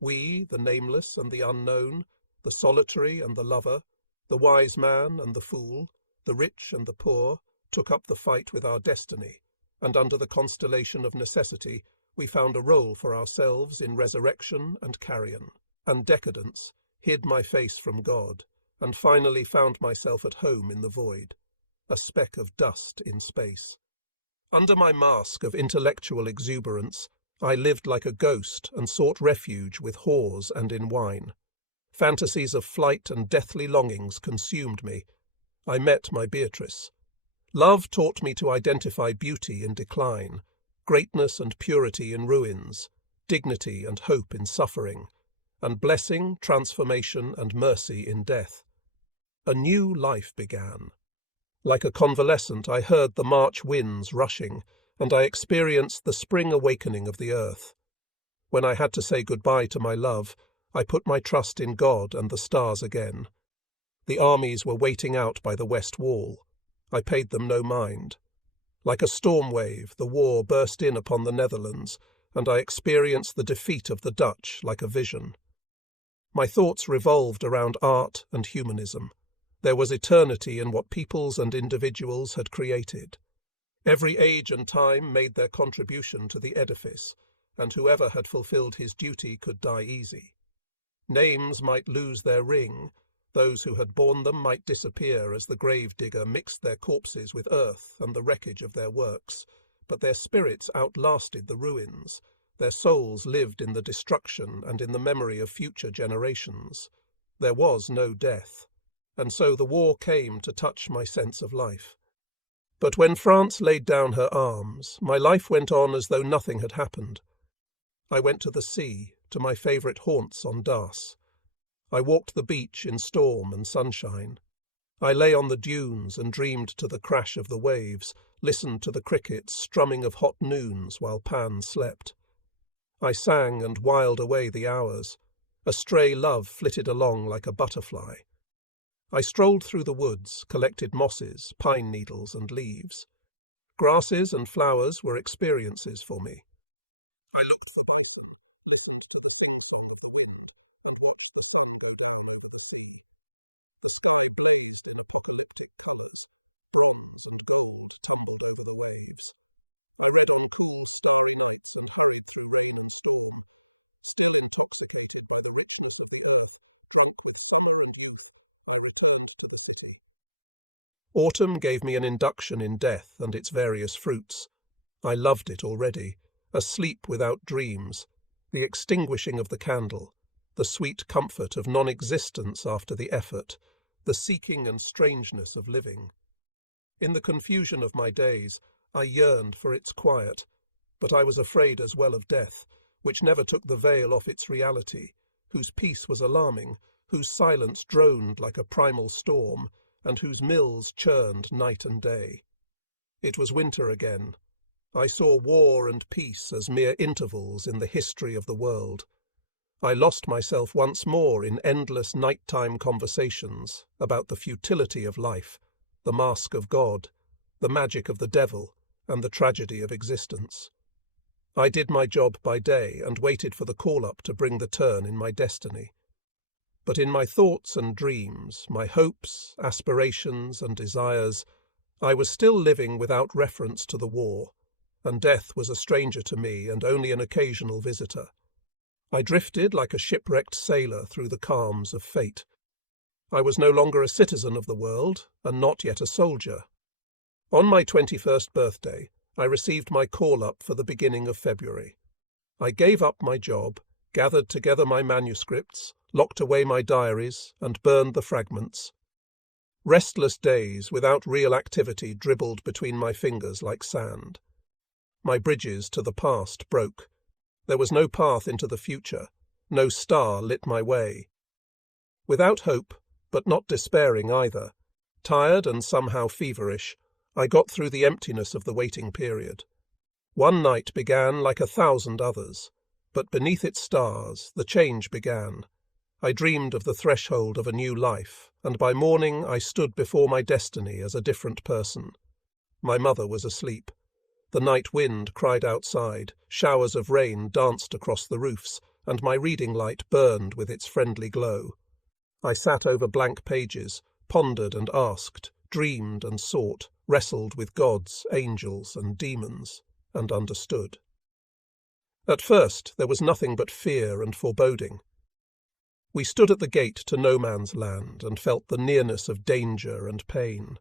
We, the nameless and the unknown, the solitary and the lover, the wise man and the fool, the rich and the poor, took up the fight with our destiny, and under the constellation of necessity, we found a role for ourselves in resurrection and carrion, and decadence, hid my face from God, and finally found myself at home in the void, a speck of dust in space. Under my mask of intellectual exuberance, I lived like a ghost and sought refuge with whores and in wine. Fantasies of flight and deathly longings consumed me. I met my Beatrice. Love taught me to identify beauty in decline, greatness and purity in ruins, dignity and hope in suffering, and blessing, transformation, and mercy in death. A new life began. Like a convalescent, I heard the March winds rushing, and I experienced the spring awakening of the earth. When I had to say goodbye to my love, I put my trust in God and the stars again. The armies were waiting out by the west wall. I paid them no mind. Like a storm wave, the war burst in upon the Netherlands, and I experienced the defeat of the Dutch like a vision. My thoughts revolved around art and humanism. There was eternity in what peoples and individuals had created. Every age and time made their contribution to the edifice, and whoever had fulfilled his duty could die easy. Names might lose their ring, those who had borne them might disappear as the grave-digger mixed their corpses with earth and the wreckage of their works, but their spirits outlasted the ruins. Their souls lived in the destruction and in the memory of future generations. There was no death, and so the war came to touch my sense of life. But when France laid down her arms, my life went on as though nothing had happened. I went to the sea, to my favourite haunts on Darse. I walked the beach in storm and sunshine. I lay on the dunes and dreamed to the crash of the waves, listened to the crickets strumming of hot noons while Pan slept. I sang and whiled away the hours. A stray love flitted along like a butterfly. I strolled through the woods, collected mosses, pine needles and leaves. Grasses and flowers were experiences for me. I looked for them, listened to the thunderful of the wind, and watched the sun go down over the sea. The sky blazed with apocalyptic colours, bright and gold tumbled over the waves. I read on cool, starry nights and planets glowing in blue, still intoxicated by the rituals of the earth, like flowering youth, I returned to the city. Autumn gave me an induction in death and its various fruits. I loved it already, a sleep without dreams, the extinguishing of the candle, the sweet comfort of non-existence after the effort, the seeking and strangeness of living. In the confusion of my days, I yearned for its quiet, but I was afraid as well of death, which never took the veil off its reality, whose peace was alarming, whose silence droned like a primal storm, and whose mills churned night and day. It was winter again. I saw war and peace as mere intervals in the history of the world. I lost myself once more in endless nighttime conversations about the futility of life, the mask of God, the magic of the devil, and the tragedy of existence. I did my job by day and waited for the call-up to bring the turn in my destiny. But in my thoughts and dreams, my hopes, aspirations, and desires, I was still living without reference to the war, and death was a stranger to me and only an occasional visitor. I drifted like a shipwrecked sailor through the calms of fate. I was no longer a citizen of the world, and not yet a soldier. On my 21st birthday, I received my call-up for the beginning of February. I gave up my job, gathered together my manuscripts, locked away my diaries, and burned the fragments. Restless days without real activity dribbled between my fingers like sand. My bridges to the past broke. There was no path into the future, no star lit my way. Without hope, but not despairing either, tired and somehow feverish, I got through the emptiness of the waiting period. One night began like 1,000 others, but beneath its stars the change began. I dreamed of the threshold of a new life, and by morning I stood before my destiny as a different person. My mother was asleep. The night wind cried outside, showers of rain danced across the roofs, and my reading light burned with its friendly glow. I sat over blank pages, pondered and asked, dreamed and sought, wrestled with gods, angels, and demons, and understood. At first there was nothing but fear and foreboding. We stood at the gate to no man's land and felt the nearness of danger and pain.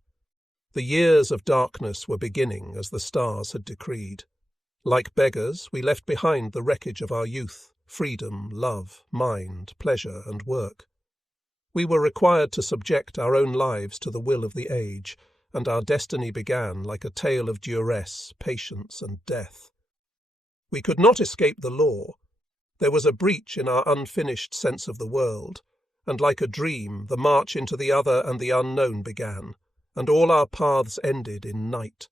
The years of darkness were beginning as the stars had decreed. Like beggars, we left behind the wreckage of our youth, freedom, love, mind, pleasure, and work. We were required to subject our own lives to the will of the age, and our destiny began like a tale of duress, patience, and death. We could not escape the law. There was a breach in our unfinished sense of the world, and like a dream, the march into the other and the unknown began, and all our paths ended in night.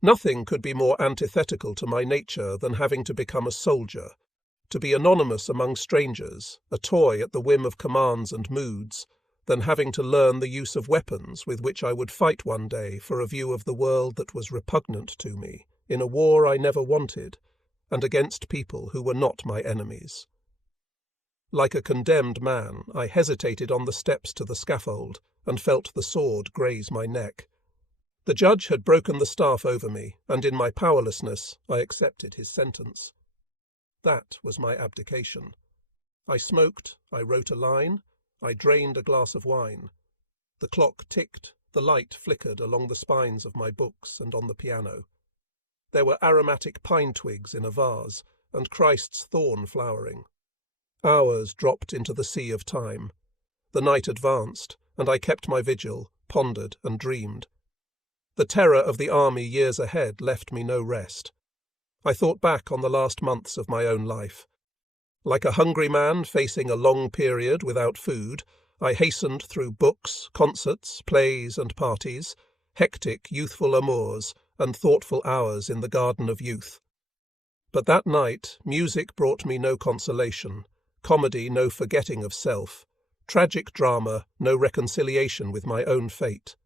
Nothing could be more antithetical to my nature than having to become a soldier, to be anonymous among strangers, a toy at the whim of commands and moods, than having to learn the use of weapons with which I would fight one day for a view of the world that was repugnant to me, in a war I never wanted, and against people who were not my enemies. Like a condemned man, I hesitated on the steps to the scaffold, and felt the sword graze my neck. The judge had broken the staff over me, and in my powerlessness I accepted his sentence. That was my abdication. I smoked, I wrote a line, I drained a glass of wine. The clock ticked, the light flickered along the spines of my books and on the piano. There were aromatic pine twigs in a vase, and Christ's thorn flowering. Hours dropped into the sea of time. The night advanced, and I kept my vigil, pondered and dreamed. The terror of the army years ahead left me no rest. I thought back on the last months of my own life. Like a hungry man facing a long period without food, I hastened through books, concerts, plays and parties, hectic youthful amours and thoughtful hours in the garden of youth. But that night music brought me no consolation, comedy no forgetting of self, tragic drama no reconciliation with my own fate.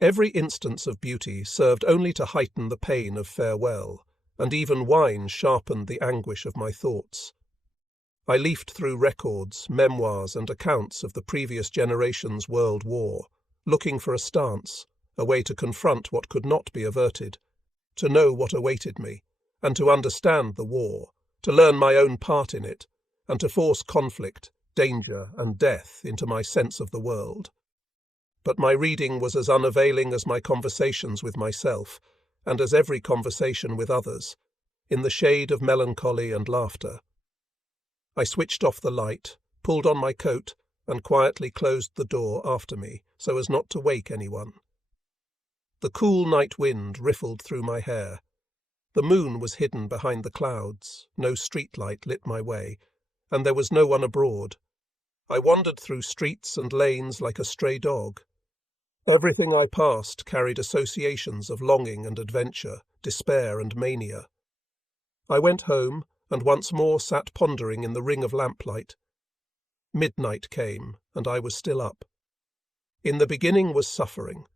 Every instance of beauty served only to heighten the pain of farewell, and even wine sharpened the anguish of my thoughts. I leafed through records, memoirs and accounts of the previous generation's world war, looking for a stance, a way to confront what could not be averted, to know what awaited me, and to understand the war, to learn my own part in it, and to force conflict, danger and death into my sense of the world. But my reading was as unavailing as my conversations with myself, and as every conversation with others, in the shade of melancholy and laughter. I switched off the light, pulled on my coat, and quietly closed the door after me so as not to wake anyone. The cool night wind riffled through my hair. The moon was hidden behind the clouds, no streetlight lit my way, and there was no one abroad. I wandered through streets and lanes like a stray dog. Everything I passed carried associations of longing and adventure, despair and mania. I went home, and once more sat pondering in the ring of lamplight. Midnight came, and I was still up. In the beginning was suffering.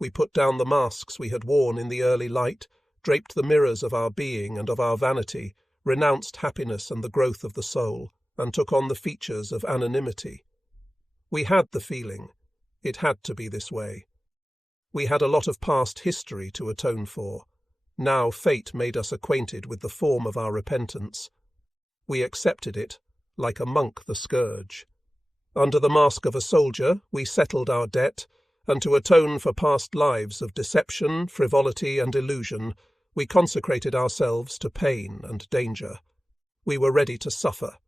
We put down the masks we had worn in the early light, draped the mirrors of our being and of our vanity, renounced happiness and the growth of the soul, and took on the features of anonymity. We had the feeling. It had to be this way. We had a lot of past history to atone for. Now fate made us acquainted with the form of our repentance. We accepted it, like a monk the scourge. Under the mask of a soldier, we settled our debt, and to atone for past lives of deception, frivolity, and illusion, we consecrated ourselves to pain and danger. We were ready to suffer.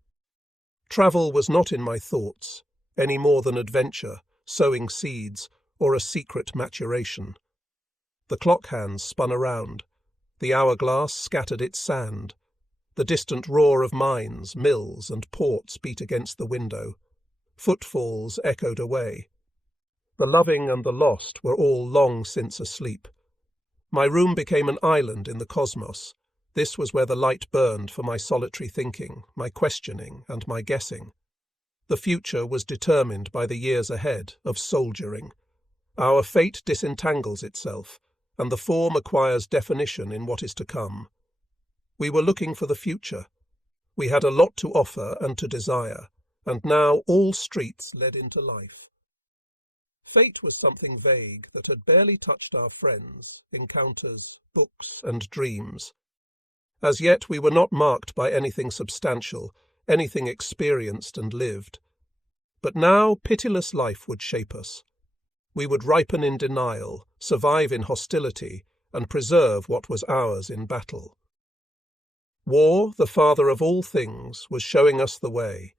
Travel was not in my thoughts, any more than adventure, sowing seeds, or a secret maturation. The clock hands spun around. The hourglass scattered its sand. The distant roar of mines, mills, and ports beat against the window. Footfalls echoed away. The loving and the lost were all long since asleep. My room became an island in the cosmos. This was where the light burned for my solitary thinking, my questioning, and my guessing. The future was determined by the years ahead of soldiering. Our fate disentangles itself, and the form acquires definition in what is to come. We were looking for the future. We had a lot to offer and to desire, and now all streets led into life. Fate was something vague that had barely touched our friends, encounters, books, and dreams. As yet we were not marked by anything substantial, anything experienced and lived. But now pitiless life would shape us. We would ripen in denial, survive in hostility, and preserve what was ours in battle. War, the father of all things, was showing us the way.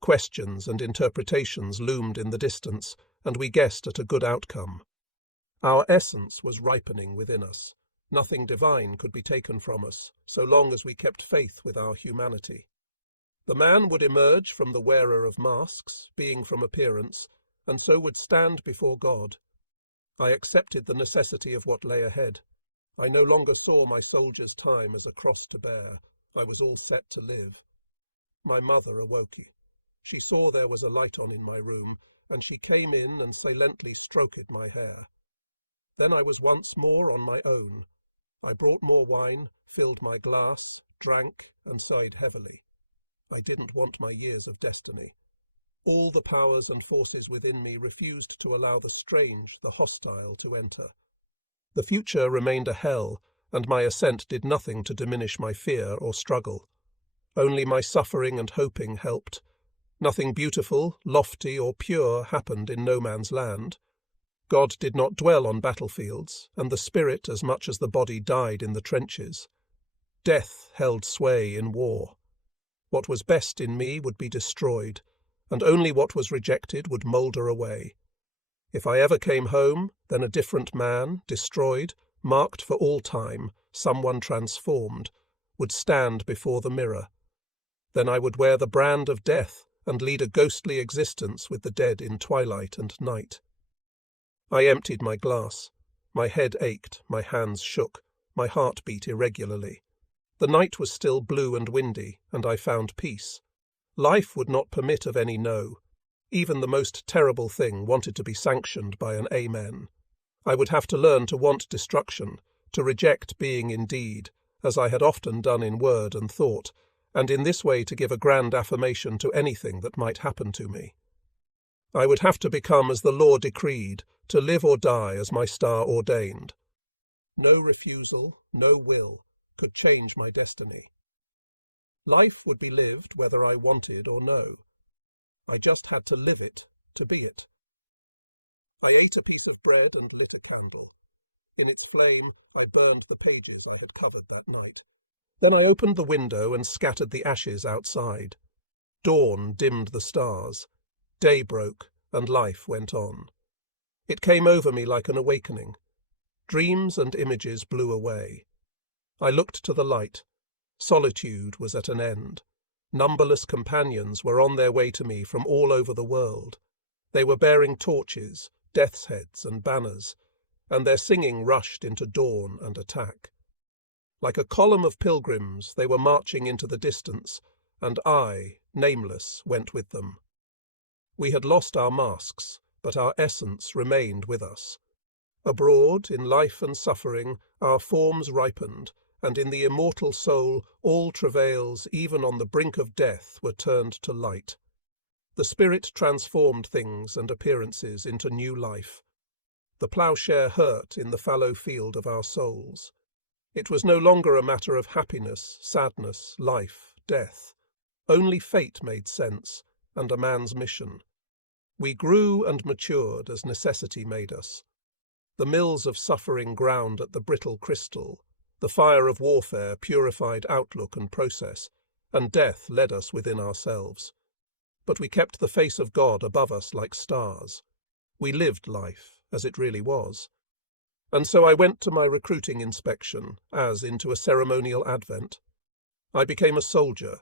Questions and interpretations loomed in the distance, and we guessed at a good outcome. Our essence was ripening within us. Nothing divine could be taken from us, so long as we kept faith with our humanity. The man would emerge from the wearer of masks, being from appearance, and so would stand before God. I accepted the necessity of what lay ahead. I no longer saw my soldier's time as a cross to bear. I was all set to live. My mother awoke. She saw there was a light on in my room, and she came in and silently stroked my hair. Then I was once more on my own. I brought more wine, filled my glass, drank, and sighed heavily. I didn't want my years of destiny. All the powers and forces within me refused to allow the strange, the hostile, to enter. The future remained a hell, and my ascent did nothing to diminish my fear or struggle. Only my suffering and hoping helped. Nothing beautiful, lofty, or pure happened in no man's land. God did not dwell on battlefields, and the spirit as much as the body died in the trenches. Death held sway in war. What was best in me would be destroyed, and only what was rejected would moulder away. If I ever came home, then a different man, destroyed, marked for all time, someone transformed, would stand before the mirror. Then I would wear the brand of death and lead a ghostly existence with the dead in twilight and night. I emptied my glass. My head ached, my hands shook, my heart beat irregularly. The night was still blue and windy, and I found peace. Life would not permit of any no. Even the most terrible thing wanted to be sanctioned by an amen. I would have to learn to want destruction, to reject being indeed, as I had often done in word and thought, and in this way to give a grand affirmation to anything that might happen to me. I would have to become as the law decreed, to live or die as my star ordained. No refusal, no will, could change my destiny. Life would be lived whether I wanted or no. I just had to live it, to be it. I ate a piece of bread and lit a candle. In its flame, I burned the pages I had covered that night. Then I opened the window and scattered the ashes outside. Dawn dimmed the stars. Day broke, and life went on. It came over me like an awakening. Dreams and images blew away. I looked to the light. Solitude was at an end. Numberless companions were on their way to me from all over the world. They were bearing torches, death's heads and banners, and their singing rushed into dawn and attack. Like a column of pilgrims, they were marching into the distance, and I, nameless, went with them. We had lost our masks, but our essence remained with us. Abroad, in life and suffering, our forms ripened, and in the immortal soul all travails, even on the brink of death, were turned to light. The spirit transformed things and appearances into new life. The ploughshare hurt in the fallow field of our souls. It was no longer a matter of happiness, sadness, life, death. Only fate made sense, and a man's mission. We grew and matured as necessity made us. The mills of suffering ground at the brittle crystal. The fire of warfare purified outlook and process, and death led us within ourselves. But we kept the face of God above us like stars. We lived life as it really was. And so I went to my recruiting inspection, as into a ceremonial advent. I became a soldier,